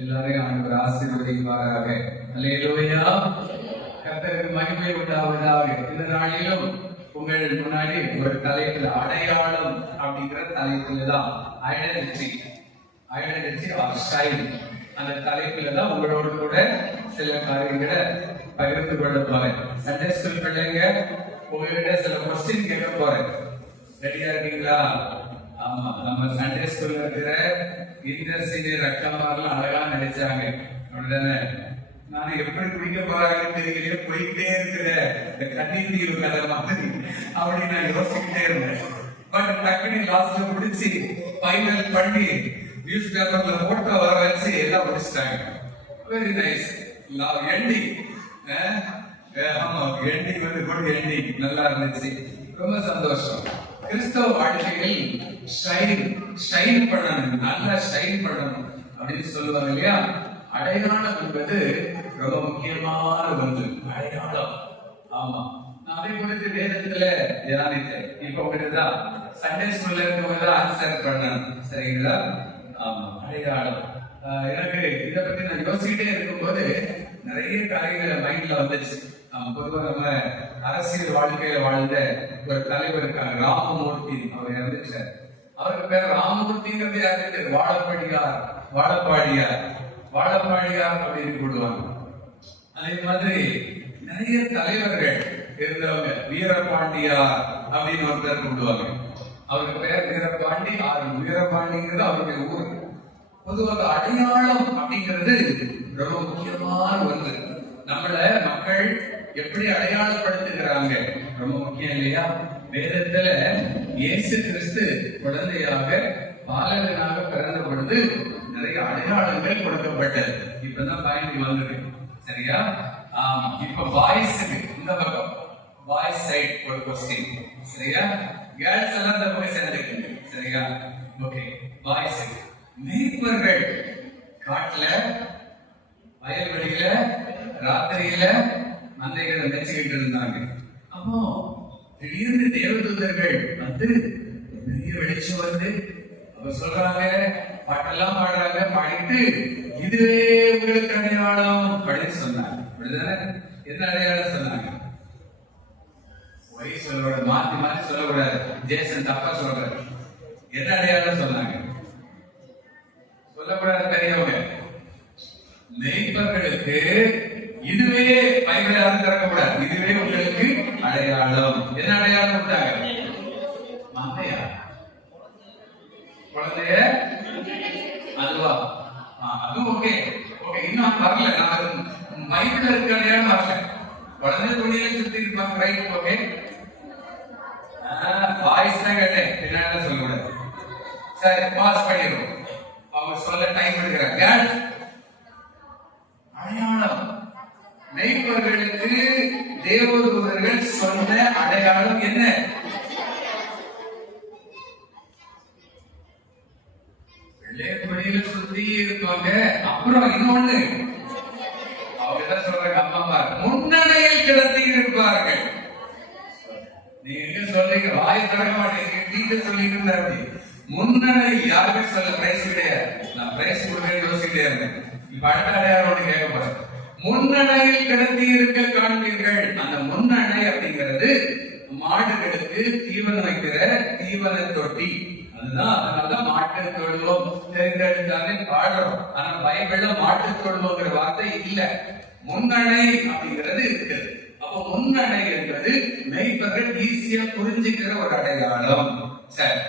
எல்லாரையும் ஆண்டவர் ஆசீர்வதிப்பாராக. அல்லேலூயா. கர்த்தருக்கு மகிமை உண்டாவதாக. இந்த நாளிலும் உங்கள் முன்னாடி ஒரு தலைப்புல அடையாளம் அப்படிங்கிற தலைப்புல தான் ஐடென்டிட்டி ஆஃப் ஸ்டைல், அந்த தலைப்புல தான் உங்களோடு கூட சில காரியங்களை பகிர்ந்து கொள்ள போறேன். சண்டே ஸ்கூல் பிள்ளைங்க உங்ககிட்ட சில கொஸ்டின் கேட்க போறேன். ரெடியா இருக்கீங்களா? ஆமா, நம்ம சண்டே ஸ்கூல்ல இருக்கிற இன்டர் சீனியர் அக்காமாரெல்லாம் அழகா நடிச்சாங்க, அப்படிதானே? நான் எப்படி குடிக்க போறாங்கன்னு தெரியலையே, போயிட்டே இருக்கிற இந்த கண்ணீர் தீவு கதை மாதிரி அப்படி நான் யோசிக்கிட்டே இருந்தேன். பட் டக்குனு லாஸ்ட்ல முடிச்சு ஃபைனல் பண்ணி நியூஸ் பேப்பர்ல போட்டோ வர வச்சு எல்லாம் முடிச்சிட்டாங்க. Very nice ending. ஆமா, எண்டிங் வந்து குட் எண்டிங், நல்லா இருந்துச்சு, ரொம்ப சந்தோஷம். கிறிஸ்தவ வாழ்க்கையில் ஷைன் பண்ணணும், நல்லா ஷைன் பண்ணணும் அப்படின்னு சொல்லுவாங்க இல்லையா? அடையாளம் என்பது ரொம்ப முக்கியமான ஒன்று. அடையாளம், ஆமா. நான் அதை குறித்து வேதத்துல தியானித்தேன். இப்ப உங்ககிட்டதான் சண்டே ஸ்கூல்ல இருக்கவங்க தான் ஆன்சர் பண்ணணும், சரிங்களா? ஆமா, அடையாளம். எனக்கு இதை பத்தி நான் யோசிக்கிட்டே இருக்கும்போது நிறைய காரியங்களை மைண்ட்ல வந்துச்சு. பொதுவாக நம்ம அரசியல் வாழ்க்கையில வாழ்ந்த ஒரு தலைவர் இருக்காங்க, ராமமூர்த்தி. அவர் இறந்துச்சார். அவருக்கு பேர் ராமமூர்த்திங்கிறது யாருக்கு? வாழப்பாடியார் அப்படின்னு கூடுவாங்க. அதே மாதிரி நிறைய தலைவர்கள் இருந்தவங்க. வீரபாண்டியார் அப்படின்னு ஒரு பேர் கூடுவாங்க. அவருக்கு பேர் வீரபாண்டி. வீரபாண்டிங்கிறது அவருடைய ஊர். பொதுவாக அடையாளம் அப்படிங்கிறது ரொம்ப முக்கியமான ஒன்று. நம்மள மக்கள் எப்படி அடையாளப்படுத்துகிறாங்க ரொம்ப முக்கியம் இல்லையா? வேதத்துல இயேசு கிறிஸ்து குழந்தையாக பாலகனாக பிறந்த பொழுது நிறைய அடையாளங்கள் கொடுக்கப்பட்டது. இப்பதான் பயணி வந்தது, சரியா? இப்ப பாய்ஸுக்கு இந்த பக்கம் பாய்ஸ் சைட் ஒரு கொஸ்டின், சரியா? கேர்ள்ஸ் எல்லாம் இந்த பக்கம் சேர்ந்துருக்கு, சரியா? ஓகே, பாய்ஸுக்கு மேய்ப்பர்கள் காட்டுல வயல்வெளியில ராத்திரியில மந்தைகளை மெச்சுக்கிட்டு இருந்தாங்க. அப்போ திடீர்னு தேவதூதர்கள் வந்து பெரிய வெளிச்சம் வருது. அவர் சொல்றாங்க, பாட்டெல்லாம் பாடுறாங்க, பாடிட்டு இதுவே உங்களுக்கு அடையாளம் அப்படின்னு சொன்னாங்க. அப்படிதானே? என்ன அடையாளம் சொன்னாங்க? ஒய் சொல்லக்கூடாது, மாத்தி மாத்தி சொல்லக்கூடாது. ஜேசன் தப்பா சொல்றாரு. என்ன அடையாளம் சொன்னாங்க? சொல்லக்கூடாது பெரியவங்க. மேய்ப்பர்களுக்கு இதுவே பைபிள் யாரும் திறக்கக்கூடாது, இதுவே உங்களுக்கு அடையாளம். என்ன அடையாளம் கொடுத்தாங்க? மந்தையா? குழந்தைய? அதுவா? அது ஓகே. இன்னும் வரல. நான் பைபிள் இருக்க அடையாளம் வரல. குழந்தை துணியில சுத்தி இருப்பாங்க, ரைட்? ஓகே. வாய்ஸ் தான் கேட்டேன், பின்னாடி சொல்லக்கூடாது. சரி, பாஸ் பண்ணிடுவோம். அவங்க சொல்ல டைம் எடுக்கிறாங்க. அடையாளம் மேய்ப்பர்களுக்கு தேவதூதர்கள் சொன்ன அடையாளம் என்ன? வச்சுக்கோங்க. அப்புறம் இன்னொன்னு அவங்க என்ன சொல்றாங்க, அம்மா முன்னணையில் கிடத்தி இருப்பார்கள். நீங்க எங்க சொல்றீங்க, வாய் தொடங்க மாட்டேங்க, டீச்சர் சொல்லிட்டு இருந்தாரு. முன்னணி யாருமே சொல்ல பிரைஸ் கிடையாது. நான் பிரைஸ் கொடுக்க யோசிக்கிட்டே இருந்தேன். இப்ப அடுத்த அடையாளம் கேட்க போறேன். முன்னணையில் கிடத்தி இருக்க காண்பீர்கள். அந்த முன்னணை அப்படிங்கிறது மாடுகளுக்கு தீவனம் வைக்கிற தீவன தொட்டி. அதுதான், அதனாலதான் மாட்டு தொழுவம் தெரிந்தெடுத்தாலே பாடுறோம். ஆனா பைபிள்ல மாட்டு தொழுவங்கிற வார்த்தை இல்ல, முன்னணை அப்படிங்கிறது இருக்குது. அப்போ முன்னணை என்பது மெய்ப்பர்கள் ஈஸியா புரிஞ்சுக்கிற ஒரு அடையாளம். சரி,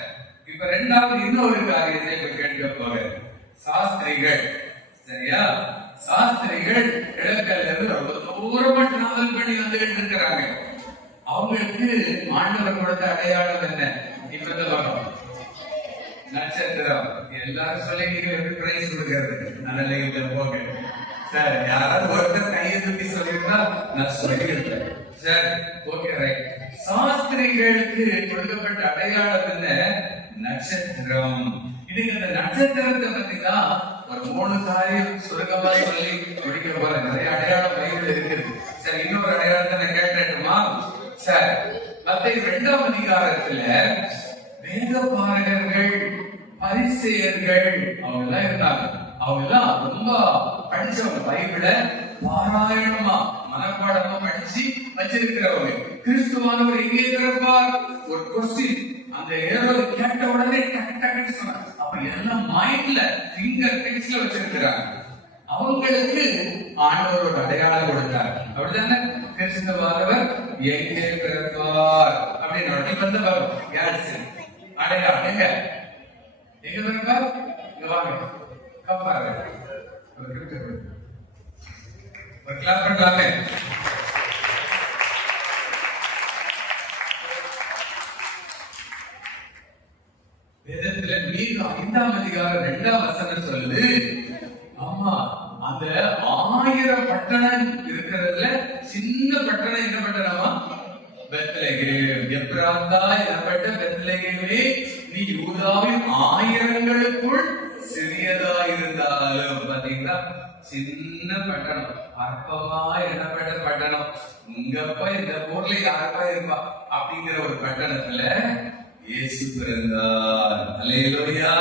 இப்ப ரெண்டாவது இன்னொரு காரியத்தை இப்ப கேட்க போறேன். சாஸ்திரிகள், சரியா? சாஸ்திரிகள் கிழக்கல்ல இருந்து ரொம்ப தூரமா டிராவல் பண்ணி வந்துகிட்டு இருக்கிறாங்க. அவங்களுக்கு ஆண்டவர் கொடுத்த அடையாளம் என்ன? இப்ப சொல்லணும், நட்சத்திரம். எல்லாரும் சொல்லி நீங்க எப்படி பிரைஸ் கொடுக்கறது? நல்ல போக சார், யாராவது ஒருத்தர் கையை தூக்கி சொல்லிருந்தா நான் சொல்லியிருக்கேன். சரி, ஓகே, ரைட். சாஸ்திரிகளுக்கு கொடுக்கப்பட்ட அடையாளம் என்ன? நட்சத்திரம். இன்னைக்கு அந்த நட்சத்திரத்தை பத்தி தான் ஒரு 3 காரியம் சுருக்கமா சொல்லி முடிக்க போறேன். நிறைய அடையாளம் பைபிள் இருக்குது. சரி, இன்னொரு அடையாளத்தை நான் கேட்டுமா? சரி, மத்தேயு 2ஆம் அதிகாரத்துல வேத பாரகர்கள், பரிசேயர்கள் அவங்க எல்லாம் இருந்தாங்க. அவங்க எல்லாம் ரொம்ப படிச்சவங்க, பைபிள பாராயணமா மனப்பாடமா படிச்சு வச்சிருக்கிறவங்க. கிறிஸ்துவானவர் எங்கே இருப்பார்? ஒரு கொஸ்டின் அந்த ஏரோது கேட்ட உடனே டக் டக்குன்னு சொன்னாங்க. அப்ப எல்லாம் மைண்ட்ல ஃபிங்கர் டிப்ஸ்ல வச்சிருக்கிறாங்க. அவங்களுக்கு ஆண்டவர் ஒரு அடையாளம் கொடுத்தார். அப்படிதானே? கிறிஸ்துவானவர் எங்கே பிறப்பார் அப்படின்னு வந்து வரும். அடையாளம் எங்க எங்க பிறப்பார்? இங்க வாங்க, கப்பாரு ஒரு கிளாப் பண்ணலாமே. வேதத்துல மீகா 5ஆம் அதிகாரம் 2ஆம் வசனம் சொல்லுது, ஆமா, அந்த 1000 பட்டணம் இருக்கிறதுல சின்ன பட்டணம் என்ன பட்டணமா? பெத்லகேம். எப்ராத்தா எனப்பட்ட பெத்லகேமே, நீ யூதாவின் 1000ங்களுக்குள் சிறியதா இருந்தாலும். பாத்தீங்களா, சின்ன பட்டணம், அற்பமா எனப்பட்ட பட்டணம். உங்கப்பா இந்த ஊர்ல யாருப்பா இருப்பா அப்படிங்கிற ஒரு பட்டணத்துல இயேசு பிறந்தார். அல்லேலூயா.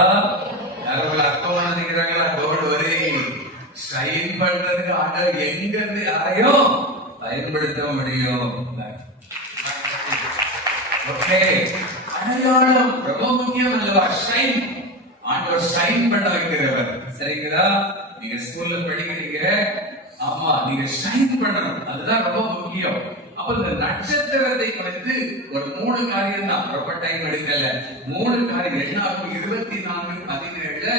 யாரும் அற்பமா நினைக்கிறாங்களா? டோன்ட் வரி, ஷைன் பண்றதுக்கு ஆண்டவர் எங்க இருந்து யாரையும் பயன்படுத்த முடியும். ஓகே, அடையாளம் ரொம்ப முக்கியம் அல்லவா? ஷைன், ஆண்டவர் ஷைன் பண்ண வைக்கிறவர். சரிங்களா? நீங்க ஸ்கூல்ல படிக்கிறீங்க, ஆமா, நீங்க ஷைன் பண்ணணும், அதுதான் ரொம்ப முக்கியம். அப்ப இந்த நட்சத்திரத்தை குறித்து ஒரு 3 காரியம் தான், ரொம்ப டைம் எடுக்கல. 3 காரியம் என்ன ஆகும்? 24:17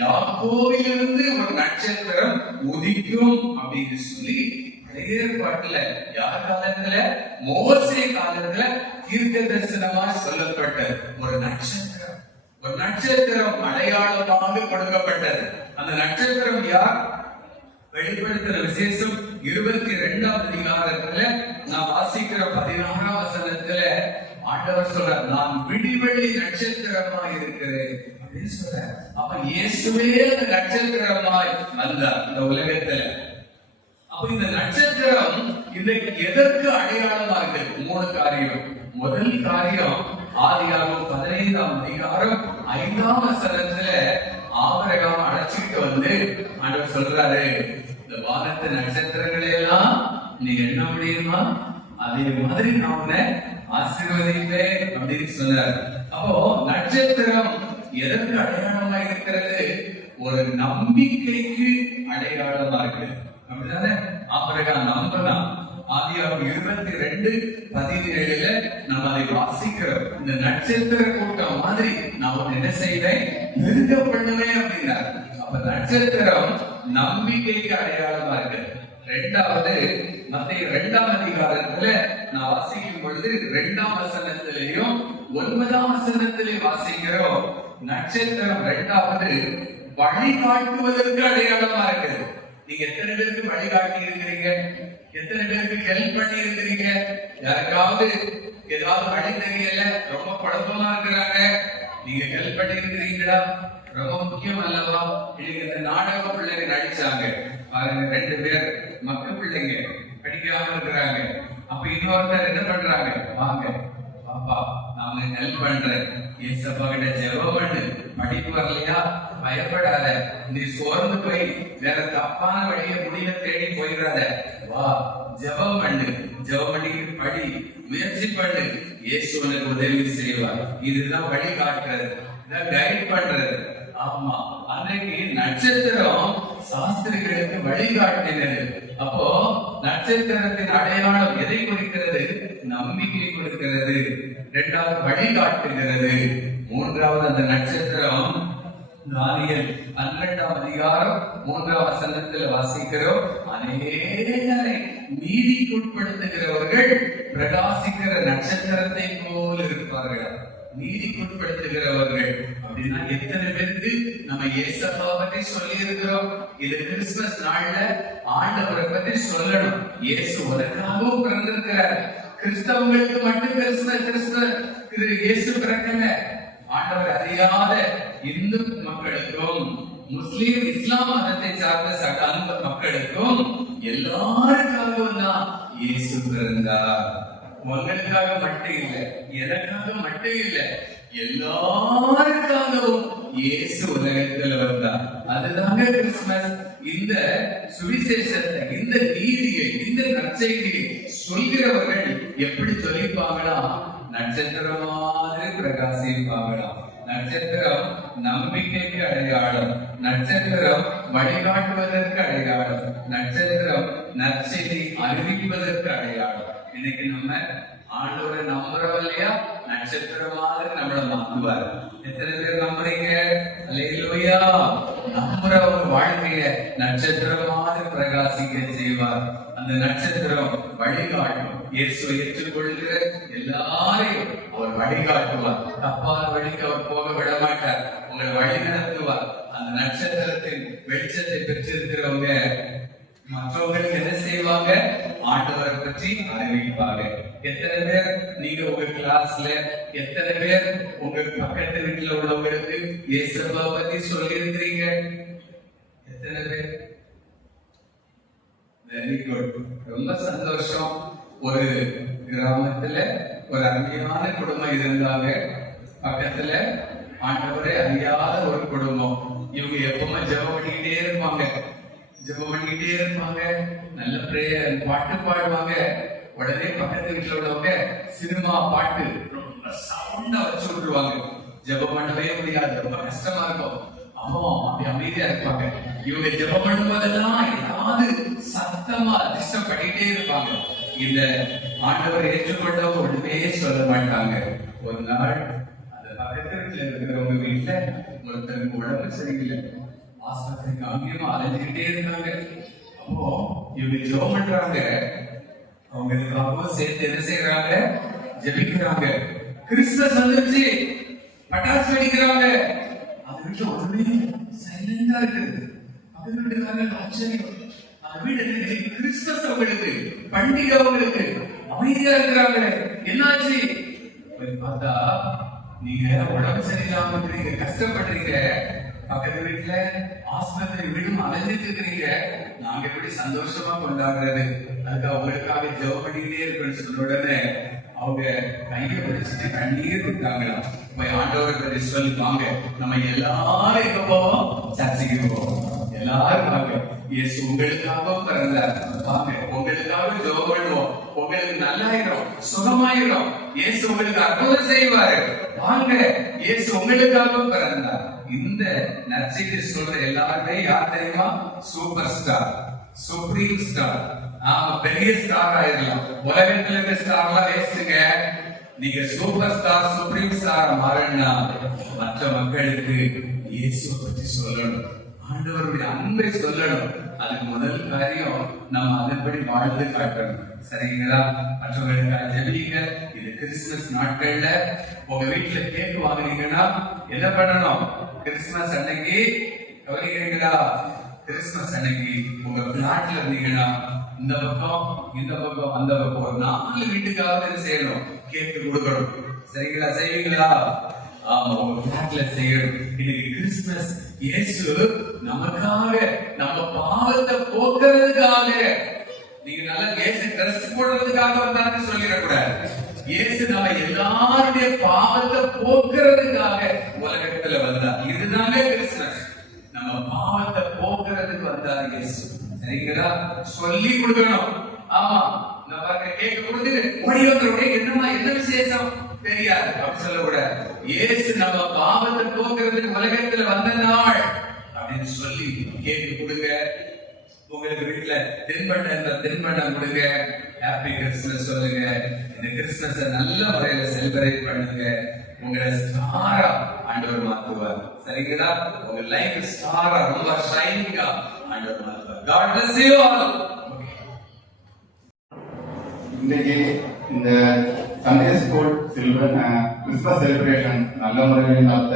யாக்கோபிலிருந்து ஒரு நட்சத்திரம் உதிக்கும் அப்படின்னு சொல்லி பழைய ஏற்பாட்டுல யார் காலத்துல? மோசே காலத்துல தீர்க்க தரிசனமா சொல்லப்பட்ட ஒரு நட்சத்திரம். ஒரு நட்சத்திரம் அடையாளமாக கொடுக்கப்பட்டது. அந்த நட்சத்திரம் யார்? வெளிப்படுத்தின விசேஷம் 22ஆம் அதிகாரத்துல நான் வாசிக்கிற 16ஆம் வசனத்துல ஆண்டவர் சொல்றார், நான் விடிவெள்ளி நட்சத்திரமாய் இருக்கிறேன் அப்படின்னு சொல்றார். அப்ப இயேசுவே அந்த நட்சத்திரமாய் வந்தார் இந்த உலகத்துல. அப்ப இந்த நட்சத்திரம் இன்றைக்கு எதற்கு அடையாளமா இருக்கு? 3 காரியம். முதல் காரியம், ஆதியாகமம் 15ஆம் அதிகாரம் 5ஆம் வசனத்துல ஆபிரகாம் அழைச்சிட்டு வந்து ஆண்டவர் சொல்றாரு, இந்த வானத்து நட்சத்திரங்களை எல்லாம் நீ எண்ண முடியுமா? அதே மாதிரி நான் உன்னை ஆசீர்வதிப்பேன் அப்படின்னு சொன்னார். அப்போ நட்சத்திரம் எதற்கு அடையாளமா இருக்கிறது? ஒரு நம்பிக்கைக்கு அடையாளமா இருக்கு. அப்படிதானே? ஆபிரகாம் நம்பலாம். ஆதியாகமம் 22:17 நம்ம அதை வாசிக்கிறோம். இந்த நட்சத்திர கூட்டம் மாதிரி நான் என்ன செய்வேன்? பெருக பண்ணுவேன் அப்படின்னார். அப்ப நட்சத்திரம் நம்பிக்கைக்கு அடையாளமா இருக்கு. 2வது, மத்தேயு 2ஆம் அதிகாரத்துல நான் வாசிக்கும் பொழுது 2ஆம் வசனத்திலையும் 9ஆம் வசனத்திலையும் வாசிக்கிறோம். நட்சத்திரம் 2வது வழிகாட்டுவதற்கு அடையாளமா இருக்குது. நீங்க எத்தனை பேருக்கு வழிகாட்டி இருக்கிறீங்க? எத்தனை பேருக்கு ஹெல்ப் பண்ணி இருக்கிறீங்க? யாருக்காவது ஏதாவது வழி தெரியல, ரொம்ப குழப்பமா இருக்கிறாங்க, நீங்க நீங்க ஹெல்ப் பண்ணிருக்கிறீங்களா? ரொம்ப முக்கியம் அல்லவா? இன்னைக்கு இந்த நாடக பிள்ளைங்க நடிச்சாங்க பாருங்க, 2 பேர் மக்கள் பிள்ளைங்க படிக்காம இருக்கிறாங்க. அப்ப இன்னொருத்தர் என்ன பண்றாங்க, வாங்க பாப்பா நான் ஹெல்ப் பண்றேன், ஏசப்பா கிட்ட ஜெபம் பண்ணு, படிப்பு வரலையா பயப்படாத, நீ சோர்ந்து போய் வேற தப்பான வழிய முடிய தேடி போயிடாத, வா ஜெபம் பண்ணு, ஜெபம் பண்ணி படி, முயற்சி பண்ணு, இயேசு உனக்கு உதவி செய்வார். இதுதான் வழி காட்டுறது, இதான் கைட் பண்றது. ஆமா, அன்னைக்கு நட்சத்திரம் சாஸ்திரிகளுக்கு வழிகாட்டினது. அப்போ நட்சத்திரத்தின் அடையாளம் எதை குறிக்கிறது? நம்பிக்கை கொடுக்கிறது. 2வது வழிகாட்டுகிறது. 3வது அந்த நட்சத்திரம் தானியேல் 12ஆம் அதிகாரம் 3ஆம் வசனத்தில் வாசிக்கிறோம். அநேகரை நீதிக்குட்படுத்துகிறவர்கள் பிரகாசிக்கிற நட்சத்திரத்தை போல் இருப்பார்கள். நீதிக்குட்படுத்துகிறவர்கள் அப்படின்னா எத்தனை பேருக்கு நம்ம இயேசப்பா பற்றி சொல்லி இருக்கிறோம்? இது கிறிஸ்துமஸ் நாள்ல ஆண்டவரை பற்றி சொல்லணும். இயேசு உலகாகவும் பிறந்திருக்கிறார். கிறிஸ்தவங்களுக்கு மட்டும் கிறிஸ்துமஸ் இயேசு பிறக்கல. ஆண்டவர் அறியாத இந்து மக்களுக்கும் முஸ்லிம் இஸ்லாம் மதத்தை சார்ந்த சகல மக்களுக்கும் எல்லாருக்காகவும் தான் இயேசு பிறந்தார். உங்களுக்காக மட்டும் இல்லை, எனக்காக மட்டும் இல்லை, எல்லாருக்காகவும் இயேசு உலகத்தில் வந்தார். அதுதாங்க கிறிஸ்துமஸ். இந்த சுவிசேஷத்தை, இந்த நீதியை, இந்த நற்செய்தியை சொல்கிறவர்கள் எப்படி சொல்லிப்பாங்களா? நட்சத்திரம் மாதிரி பிரகாசிப்பாங்களாம். நட்சத்திரம் நம்பிக்கைக்கு அடையாளம், நட்சத்திரம் வழிகாட்டுவதற்கு அடையாளம், நட்சத்திரம் நற்செய்தி அறிவிப்பதற்கு அடையாளம். இன்னைக்கு நம்ம ஆண்டவரை நம்புறோம் இல்லையா? நட்சத்திரம் மாதிரி நம்மளை மாத்துவார். எத்தனை பேர் நம்புறீங்க? அல்லேலூயா. நம்புறவங்க வாழ்க்கைய நட்சத்திரம் மாதிரி பிரகாசிக்க செய்வார். அந்த நட்சத்திரம் வழிகாட்டும். இயேசுவை ஏற்றுக்கொள்கிற எல்லாரையும் அவர் வழிகாட்டுவார். தப்பான வழிக்கு அவர் போக விட மாட்டார். உங்களை வழி நடத்துவார். அந்த நட்சத்திரத்தின் வெளிச்சத்தை பெற்றிருக்கிறவங்க மற்றவங்களுக்கு என்ன செய்வாங்க? ஆண்டவரை பற்றி அறிவிப்பாங்க. எத்தனை பேர் நீங்க உங்க கிளாஸ்ல, எத்தனை பேர் உங்க பக்கத்து வீட்டுல உள்ளவங்களுக்கு இயேசுவை பத்தி சொல்லி இருக்கிறீங்க? எத்தனை பேர்? வெரி குட், ரொம்ப சந்தோஷம். ஒரு கிராமத்துல ஒரு அருமையான குடும்பம் இருந்தாங்க. பக்கத்துல ஆண்டவரை அறியாத ஒரு குடும்பம். இவங்க எப்பவுமே ஜெபம் பண்ணிக்கிட்டே இருப்பாங்க, ஜெபம் பண்ணிக்கிட்டே இருப்பாங்க, நல்ல பிரேயர் பாட்டு பாடுவாங்க. உடனே பக்கத்து வீட்டுல உள்ளவங்க சினிமா பாட்டு ரொம்ப சவுண்டா வச்சு விட்டுருவாங்க. ஜெபம் பண்ணவே முடியாது, ரொம்ப கஷ்டமா இருக்கும். அப்போ அப்படி அமைதியா இருப்பாங்க. இவங்க ஜெபம் பண்ணும் போதெல்லாம் ஏதாவது சத்தமா டிஸ்டர்ப் பண்ணிட்டே இருப்பாங்க. இந்த ஆண்டவர் ஏற்றுக்கொண்டவங்க ஒண்ணுமே சொல்ல மாட்டாங்க. ஒரு நாள் அந்த பக்கத்து வீட்டுல இருக்கிறவங்க வீட்டுல ஒருத்தருக்கு உடம்பு சரியில்லை, ஆஸ்பத்திரிக்கு அங்கேயும் அலைஞ்சுக்கிட்டே இருக்காங்க. அப்போ இவங்க ஜெபம் பண்றாங்க, அவங்களுக்காக சேர்த்து என்ன செய்யறாங்க? ஜெபிக்கிறாங்க. கிறிஸ்துமஸ் வந்துருச்சு, பட்டாசு வெடிக்கிறாங்க. அது வீட்டுல ஒண்ணுமே சைலண்டா இருக்குது. அது வீட்டுக்காரங்க ஆச்சரியம். அது வீட்டுக்கு கிறிஸ்துமஸ் அவங்களுக்கு பண்டிகை, அவங்களுக்கு அமைதியா இருக்கிறாங்க. என்னாச்சு பார்த்தா, நீங்க உடம்பு சரியில்லாம இருக்கிறீங்க, கஷ்டப்படுறீங்க, பக்கத்து வீட்டுல ஆஸ்பத்திரி வீடும் அலைஞ்சிட்டு இருக்கிறீங்க, நாங்க எப்படி சந்தோஷமா கொண்டாடுறது? அதுக்கு அவங்களுக்காக ஜெபம் பண்ணிக்கிட்டே இருக்குன்னு சொன்ன உடனே அவங்க கையை பிடிச்சிட்டு கண்ணீர் விட்டாங்களா. போய் ஆண்டவரை பற்றி சொல்லிப்பாங்க, நம்ம எல்லாரும் எங்க போவோம்? சர்ச்சைக்கு போவோம். எல்லாரும் வாங்க, இயேசு உங்களுக்காக பிறந்தார், வாங்க உங்களுக்காக ஜெபம் பண்ணுவோம், உங்களுக்கு நல்லாயிரும், சுகமாயிரும், இயேசு உங்களுக்கு அற்புதம் செய்வாரு, வாங்க இயேசு உங்களுக்காக பிறந்தார். இந்த நற்செய்தி சொல்ற எல்லாருமே யார் தெரியுமா? Super star, supreme star. ஆமா, பெரிய ஸ்டார் ஆயிடலாம். உலகத்துல இருக்க ஸ்டார்லாம் வேஸ்டுங்க. நீங்க சூப்பர் ஸ்டார், சுப்ரீம் ஸ்டார் மாறணும்னா மற்ற மக்களுக்கு இயேசு பற்றி சொல்லணும், ஆண்டவருடைய அன்பை சொல்லணும். அதுக்கு முதல் காரியம் நம்ம அதன்படி வாழ்ந்து காட்டணும். சரிங்களா? மற்றவர்களுக்காக ஜெபிங்க. இது கிறிஸ்துமஸ் நாட்கள்ல உங்க வீட்டுல கேக் வாங்குறீங்கன்னா என்ன பண்ணணும்? கிறிஸ்துமஸ் அன்னைக்கு கவனிக்கிறீங்களா? கிறிஸ்துமஸ் அன்னைக்கு உங்க பிளாட்ல இருந்தீங்கன்னா இந்த பக்கம், இந்த பக்கம், அந்த பக்கம் ஒரு 4 வீட்டுக்காவது செய்யணும், கேக்கு கொடுக்கணும். சரிங்களா? செய்வீங்களா? ஆமா உங்க பிளாட்ல செய்யணும். இன்னைக்கு கிறிஸ்துமஸ். இயேசு நமக்காக, நம்ம பாவத்தை போக்குறதுக்காக. நீங்க நல்லா இயேசு ட்ரெஸ் போடுறதுக்காக வந்தாருன்னு சொல்லிடக்கூடாது. இயேசு நம்ம எல்லாருடைய பாவத்தை போக்குறதுக்காக உலகத்துல வந்தார். இதுதானே கிறிஸ்துமஸ். நம்ம பாவத்தை போக்குறதுக்கு வந்தார் இயேசு. சரிங்களா? சொல்லி கொடுக்கணும். ஆமா, நான் பாருங்க கேட்க கொடுத்து ஓடி வந்தோடனே என்னமா என்ன விசேஷம் தெரியாது அப்படி சொல்லக்கூடாது. இயேசு நம்ம பாவத்தை போக்குறதுக்கு உலகத்துல வந்த நாள் அப்படின்னு சொல்லி கேட்டு கொடுங்க. உங்களுக்கு வீட்டுல தின்பண்டம் கொடுங்க. ஹாப்பி கிறிஸ்துமஸ் சொல்லுங்க. இந்த கிறிஸ்துமஸ நல்ல முறையில செலிப்ரேட் பண்ணுங்க. உங்களை ஸ்டாரா ஆண்டவர் மாத்துவார். சரிங்களா? உங்க லைஃப் ஸ்டாரா ரொம்ப ஷைனிங்கா ஆண்டவர் மாத்துவார். God bless you all. இன்றைக்கு இந்த சண்டே ஸ்கூல் கிறிஸ்துமஸ் செலிப்ரேஷன் நல்ல முறையில் நடத்த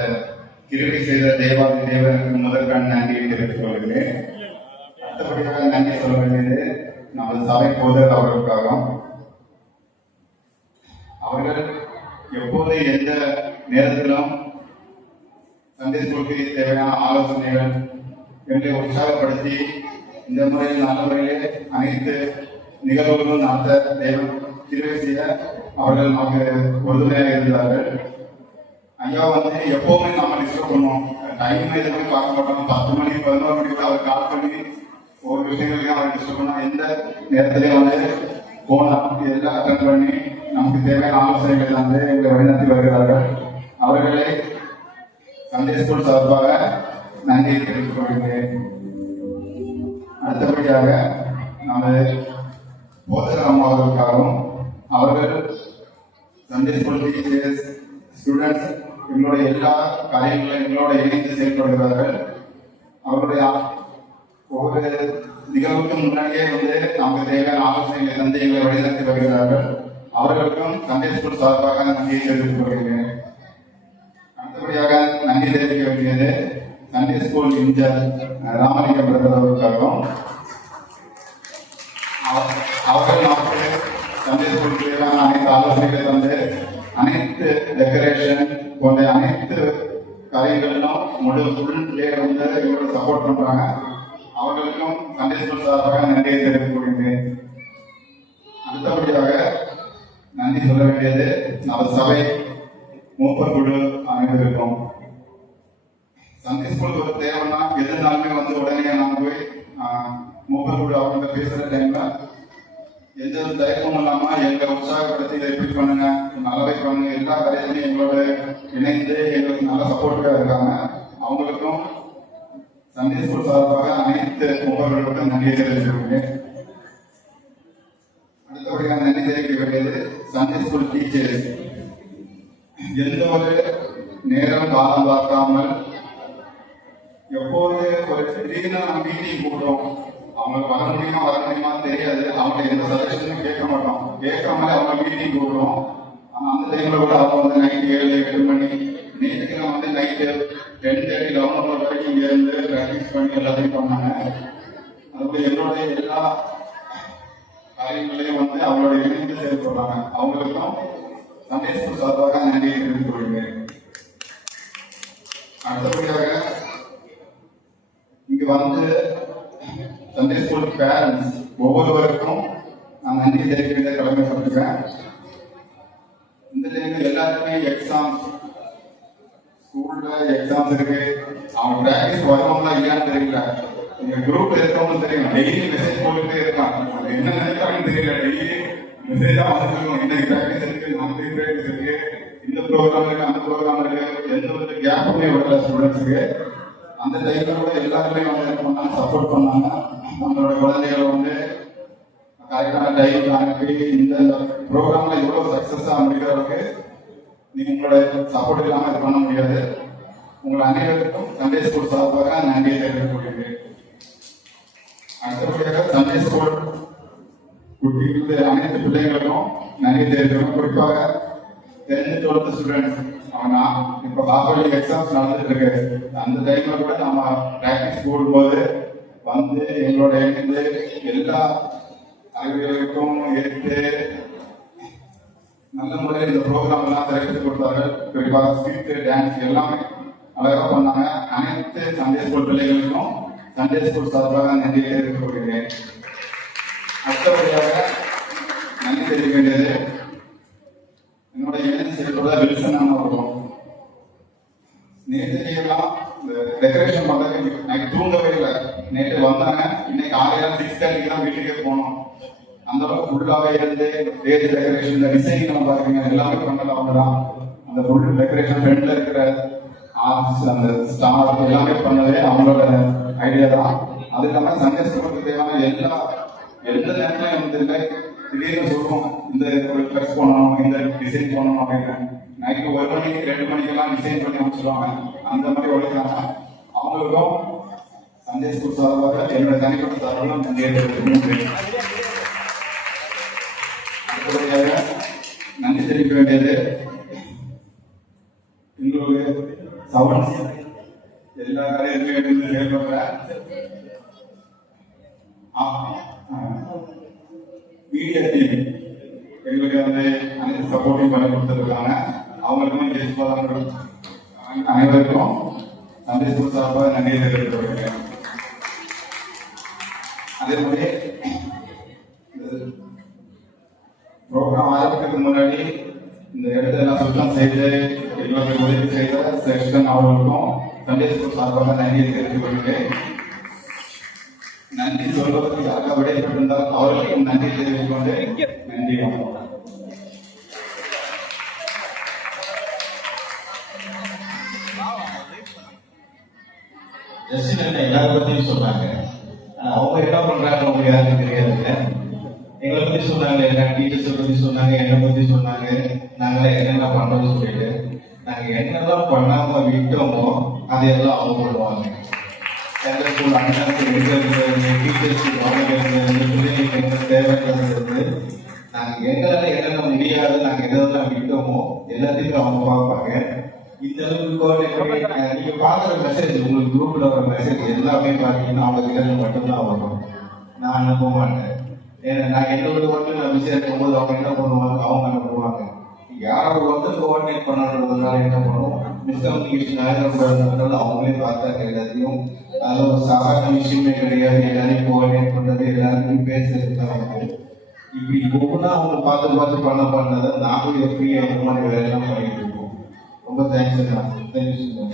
கிருபை செய்த தேவாதி தேவனுக்கு முதற்கான நன்றியை தெரிவித்துக் கொள்கிறேன். அடுத்தபடியாக நன்றி சொல்ல வேண்டியது நமது சபை போதர் அவர்களுக்காகவும். அவர்கள் எப்போது எந்த நேரத்திலும் சண்டே ஸ்கூலுக்கு தேவையான ஆலோசனைகள் எங்களை உற்சாகப்படுத்தி இந்த முறையில் நல்ல முறையிலே அனைத்து நிகழ்வுகளும் நடத்த தேவன் கிருபை செய்ய அவர்கள் நமக்கு உறுதுணையாக இருந்தார்கள். ஐயா எப்பவுமே நம்ம டிஸ்டர்ப் பண்ணுவோம். டைம் எதுவுமே பார்க்க மாட்டோம். 10 மணி 11 மணி கூட அவர் கால் பண்ணி ஒரு விஷயங்களுக்கு அவர் டிஸ்டர்ப் பண்ணுவோம். எந்த நேரத்திலேயும் போன எல்லாம் அட்டன் பண்ணி நமக்கு தேவையான ஆலோசனைகள் எங்களை வழிநடத்தி வருகிறார்கள். அவர்களை சண்டே ஸ்கூல் சார்பாக நன்றியை தெரிவித்துக் கொள்கிறேன். அடுத்தபடியாக நமது போதகர் அம்மா அவர்களுக்காகவும் அவர்கள் சண்டே ஸ்கூல் டீச்சர்ஸ் ஸ்டூடெண்ட்ஸ் எங்களுடைய எல்லா காரியங்களும் எங்களோட இணைந்து செயல்படுகிறார்கள். அவருடைய ஒவ்வொரு நிகழ்வுக்கும் முன்னாடியே நமக்கு தேவையான ஆலோசனைகளை தந்து எங்களை வழிநடத்தி வருகிறார்கள். அவர்களுக்கும் சண்டே ஸ்கூல் சார்பாக நன்றியை தெரிவித்துக் கொள்கிறேன். அடுத்தபடியாக நன்றி தெரிவிக்க வேண்டியது Sunday school in-charge Ramalingam brother அவர்களுக்காகவும். அவர்கள் நமக்கு சண்டே ஸ்கூல் தேவையான அனைத்து ஆலோசனைகளை தந்து அனைத்து டெக்கரேஷன் போன்ற அனைத்து காரியங்களிலும் எங்களோட சப்போர்ட் பண்றாங்க. அவர்களுக்கும் சண்டே ஸ்கூல் சார்பாக நன்றியை தெரிவித்துக் கொள்கிறேன். அடுத்தபடியாக நன்றி சொல்ல வேண்டியது நமது சபை மூப்பர் குழு அனைவருக்கும். சண்டே ஸ்கூலுக்கு ஒரு தேவைன்னா எதுனாலுமே உடனே நான் போய் மூப்பர் குழு அவங்க பேசுற டைம்ல எந்த ஒரு தயக்கமும் இல்லாம எங்களை உற்சாகப்படுத்தி இதை எப்படி பண்ணுங்க, நல்லவை பண்ணுங்க, எல்லா காரியத்திலையும் எங்களோட இணைந்து எங்களுக்கு நல்ல சப்போர்ட்டாக இருக்காங்க. அவங்களுக்கும் சண்டே ஸ்கூல் சார்பாக அனைத்து மூப்பர்களுக்கும் நன்றியை தெரிவித்துள்ளேன். அடுத்தபடியாக நன்றி தெரிவிக்க வேண்டியது சண்டே ஸ்கூல் டீச்சர்ஸ். எந்த ஒரு நேரம் காலம் பார்க்காமல் எப்போது ஒரு திடீர்னு மீட்டிங் கூடுறோம். அவங்களுக்கு வர முடியுமா தெரியாது. அவங்க எந்த சஜஷனும் கேட்க மாட்டோம். கேட்காமலே அவங்க மீட்டிங் கூடுறோம். ஆனா அந்த டைம்ல கூட அவங்க நைட் 7-8 மணி நேற்றுக்கு நைட்டு 10:30 11 வரைக்கும் இங்க இருந்து பிராக்டிஸ் பண்ணி எல்லாத்தையும் பண்ணாங்க. அதுபோல என்னுடைய எல்லா காரியங்களையும் அவங்களோட இணைந்து செயல்படுறாங்க. அவங்களுக்கும் சண்டே ஸ்கூல் சார்பாக நன்றியை தெரிவித்துக் கொள்கிறேன். அடுத்தபடியாக இங்கு சண்டே ஸ்கூல் பேரண்ட்ஸ் ஒவ்வொருவருக்கும் நான் நன்றி தெரிவிக்க கடமைப்பட்டிருக்கேன். இந்த டைம் எல்லாருமே எக்ஸாம்ஸ், ஸ்கூல்ல எக்ஸாம்ஸ் இருக்கு. அவங்க பிராக்டிஸ் வருவாங்களா இல்லையான்னு தெரியல. நீங்க குரூப்ல இருக்கவங்களும் தெரியும். டெய்லி மெசேஜ் போட்டுட்டே இருக்கான். என்ன நினைக்கிறாங்கன்னு தெரியல. டெய்லி மெசேஜா வந்துருக்கோம். இன்னைக்கு பிராக்டிஸ் இருக்கு, நாளைக்கு பிராக்டிஸ் இருக்கு, இந்த ப்ரோக்ராம் இருக்கு, அந்த ப்ரோக்ராம் இருக்கு. எந்த ஒரு கேப்புமே வரல ஸ்டூடெண்ட்ஸுக்கு. அந்த டைம்ல கூட எல்லாருமே என்ன பண்ணாங்க, சப்போர்ட் பண்ணாங்க. நம்மளோட குழந்தைகளை கரெக்டான டைம் அனுப்பி இந்த ப்ரோக்ராம்ல இவ்வளவு சக்சஸா முடிக்கிறவருக்கு நீங்க உங்களோட சப்போர்ட் இல்லாம இது பண்ண முடியாது. உங்கள் அனைவருக்கும் சண்டே ஸ்கூல் சார்பாக நன்றியை தெரிவித்துக் கொள்கிறேன். அடுத்தபடியாக சண்டே ஸ்கூல் குட்டிகளுக்கு அனைத்து பிள்ளைங்களுக்கும் நன்றி தெரிவிக்கிறோம். குறிப்பாக 10th 12th ஸ்டூடெண்ட்ஸ் அவங்க இப்ப ஹாஃபர்லி எக்ஸாம்ஸ் நடந்துட்டு இருக்கு. அந்த டைம்ல கூட நம்ம பிராக்டிஸ் போடும்போது எங்களோட இணைந்து எல்லா அறிவியலுக்கும் ஏற்று நல்ல முறையில் இந்த ப்ரோக்ராம் எல்லாம் சிறப்பித்து கொடுத்தார்கள். குறிப்பாக ஸ்கிரிப்ட், டான்ஸ் எல்லாமே அழகா பண்ணாங்க. அனைத்து சண்டே ஸ்கூல் பிள்ளைகளுக்கும் சண்டே ஸ்கூல் சார்பாக நன்றி தெரிவித்துக் கொள்கிறேன். அடுத்தபடியாக நன்றி தெரிவிக்க வேண்டியது என்னுடைய இணைந்து செயல்பட வில்சன் அவர்களும். நேற்று எல்லாம் இந்த டெக்கரேஷன் பண்றதுக்கு நைட் தூங்கவே இல்லை. நேற்று வந்தாங்க. இன்னைக்கு 6:30 தான் வீட்டுக்கே போனோம். அந்த அளவுக்கு ஃபுல்லாவே இருந்து ஸ்டேஜ் டெக்கரேஷன் டிசைன் நம்ம பாருங்க எல்லாமே பண்ணல அவங்க தான். அந்த ஃபுல் டெக்கரேஷன் ஃப்ரண்ட்ல இருக்கிற ஆர்ட்ஸ் அந்த ஸ்டார் எல்லாமே பண்ணதே அவங்களோட ஐடியா தான். அது இல்லாம சண்டே ஸ்கூலுக்கு தேவையான எந்த நேரத்திலும் வந்து திடீர்னு சொல்லுவோம் இந்த ஒரு ட்ரெஸ் பண்ணணும், இந்த டிசைன் பண்ணணும் அப்படின்னு. நைட்டு 1 மணிக்கு 2 மணிக்கெல்லாம் டிசைன் பண்ணி வச்சுருவாங்க. அந்த மாதிரி உழைக்கிறாங்க. அவங்களுக்கும் சண்டே ஸ்கூல் சார்பாக என்னோட தனிப்பட்ட சார்பாக நன்றி தெரிவிக்க வேண்டியது எங்களுடைய சவுண்ட் எல்லா கலையிலுமே செயல்படுற மீடியா டீம் எங்களுக்கு வந்து அனைத்து சப்போர்ட்டையும் பண்ணி கொடுத்துருக்காங்க. அவங்களுக்கும் அனைவருக்கும் சண்டே ஸ்கூல் சார்பாக நன்றி தெரிவித்துக் அதே மாதிரி ப்ரோக்ராம் ஆரம்பிக்கிறதுக்கு முன்னாடி இந்த இடத்தெல்லாம் சுத்தம் செய்து எங்களுக்கு உதவி செய்த செக்ஷன் அவர்களுக்கும் சண்டே ஸ்கூல் சார்பாக நன்றி தெரிவித்துக் கொள்கிறேன். நன்றி சொல்வதற்கு யாராக விடைபெற்றிருந்தால் அவர்களுக்கும் நன்றி தெரிவித்துக் கொண்டு நன்றி. எல்லாரும் பத்தியும் சொன்னாங்க. அவங்க என்ன பண்றாங்க உங்களுக்கு யாருக்கும் தெரியாது. எங்களை பத்தி சொன்னாங்க, என்ன டீச்சர்ஸை பத்தி சொன்னாங்க, என்னை பத்தி சொன்னாங்க, நாங்களே என்னென்ன பண்றோம்னு சொல்லிட்டு நாங்க என்னெல்லாம் பண்ணாம விட்டோமோ அதையெல்லாம் அவங்க பண்ணுவாங்க. எந்த ஸ்கூல் அண்ணாக்கு எடுக்கிறது, டீச்சர்ஸுக்கு கவனிக்கிறது, பிள்ளைங்களுக்கு என்ன தேவைங்கிறது நாங்க எங்களால என்னென்ன முடியாது, நாங்க எதெல்லாம் விட்டோமோ எல்லாத்தையுமே அவங்க பார்ப்பாங்க. இந்த அளவுக்கு நீங்க பாக்குற மெசேஜ், உங்களுக்கு குரூப்ல வர மெசேஜ் எல்லாமே பாத்தீங்கன்னா அவங்க கிட்ட மட்டும்தான் வரும். நான் அனுப்ப மாட்டேன். ஏன்னா நான் என்னோட ஒர்க்கு நான் பிஸியா இருக்கும்போது அவங்க என்ன பண்ணுவாங்க, அவங்க அனுப்புவாங்க. யாராவது ஒருத்தர் கோஆர்டினேட் பண்ணுறதுனால என்ன பண்ணுவோம், மிஸ்கம்யூனிகேஷன் ஆயிரக்கூடாதுனால அவங்களே பார்த்தாங்க எல்லாத்தையும். அது ஒரு சாதாரண விஷயமே கிடையாது. எல்லாரையும் கோஆர்டினேட் பண்றது, எல்லாருக்கும் பேசுறது தான். இப்படி ஒவ்வொன்றா அவங்க பார்த்து பண்ணதை நாங்களும் ஃப்ரீயா இந்த மாதிரி வேலையெல்லாம் பண்ணிட்டு இருக்கோம். ரொம்ப தேங்க்ஸ். தேங்க்யூ.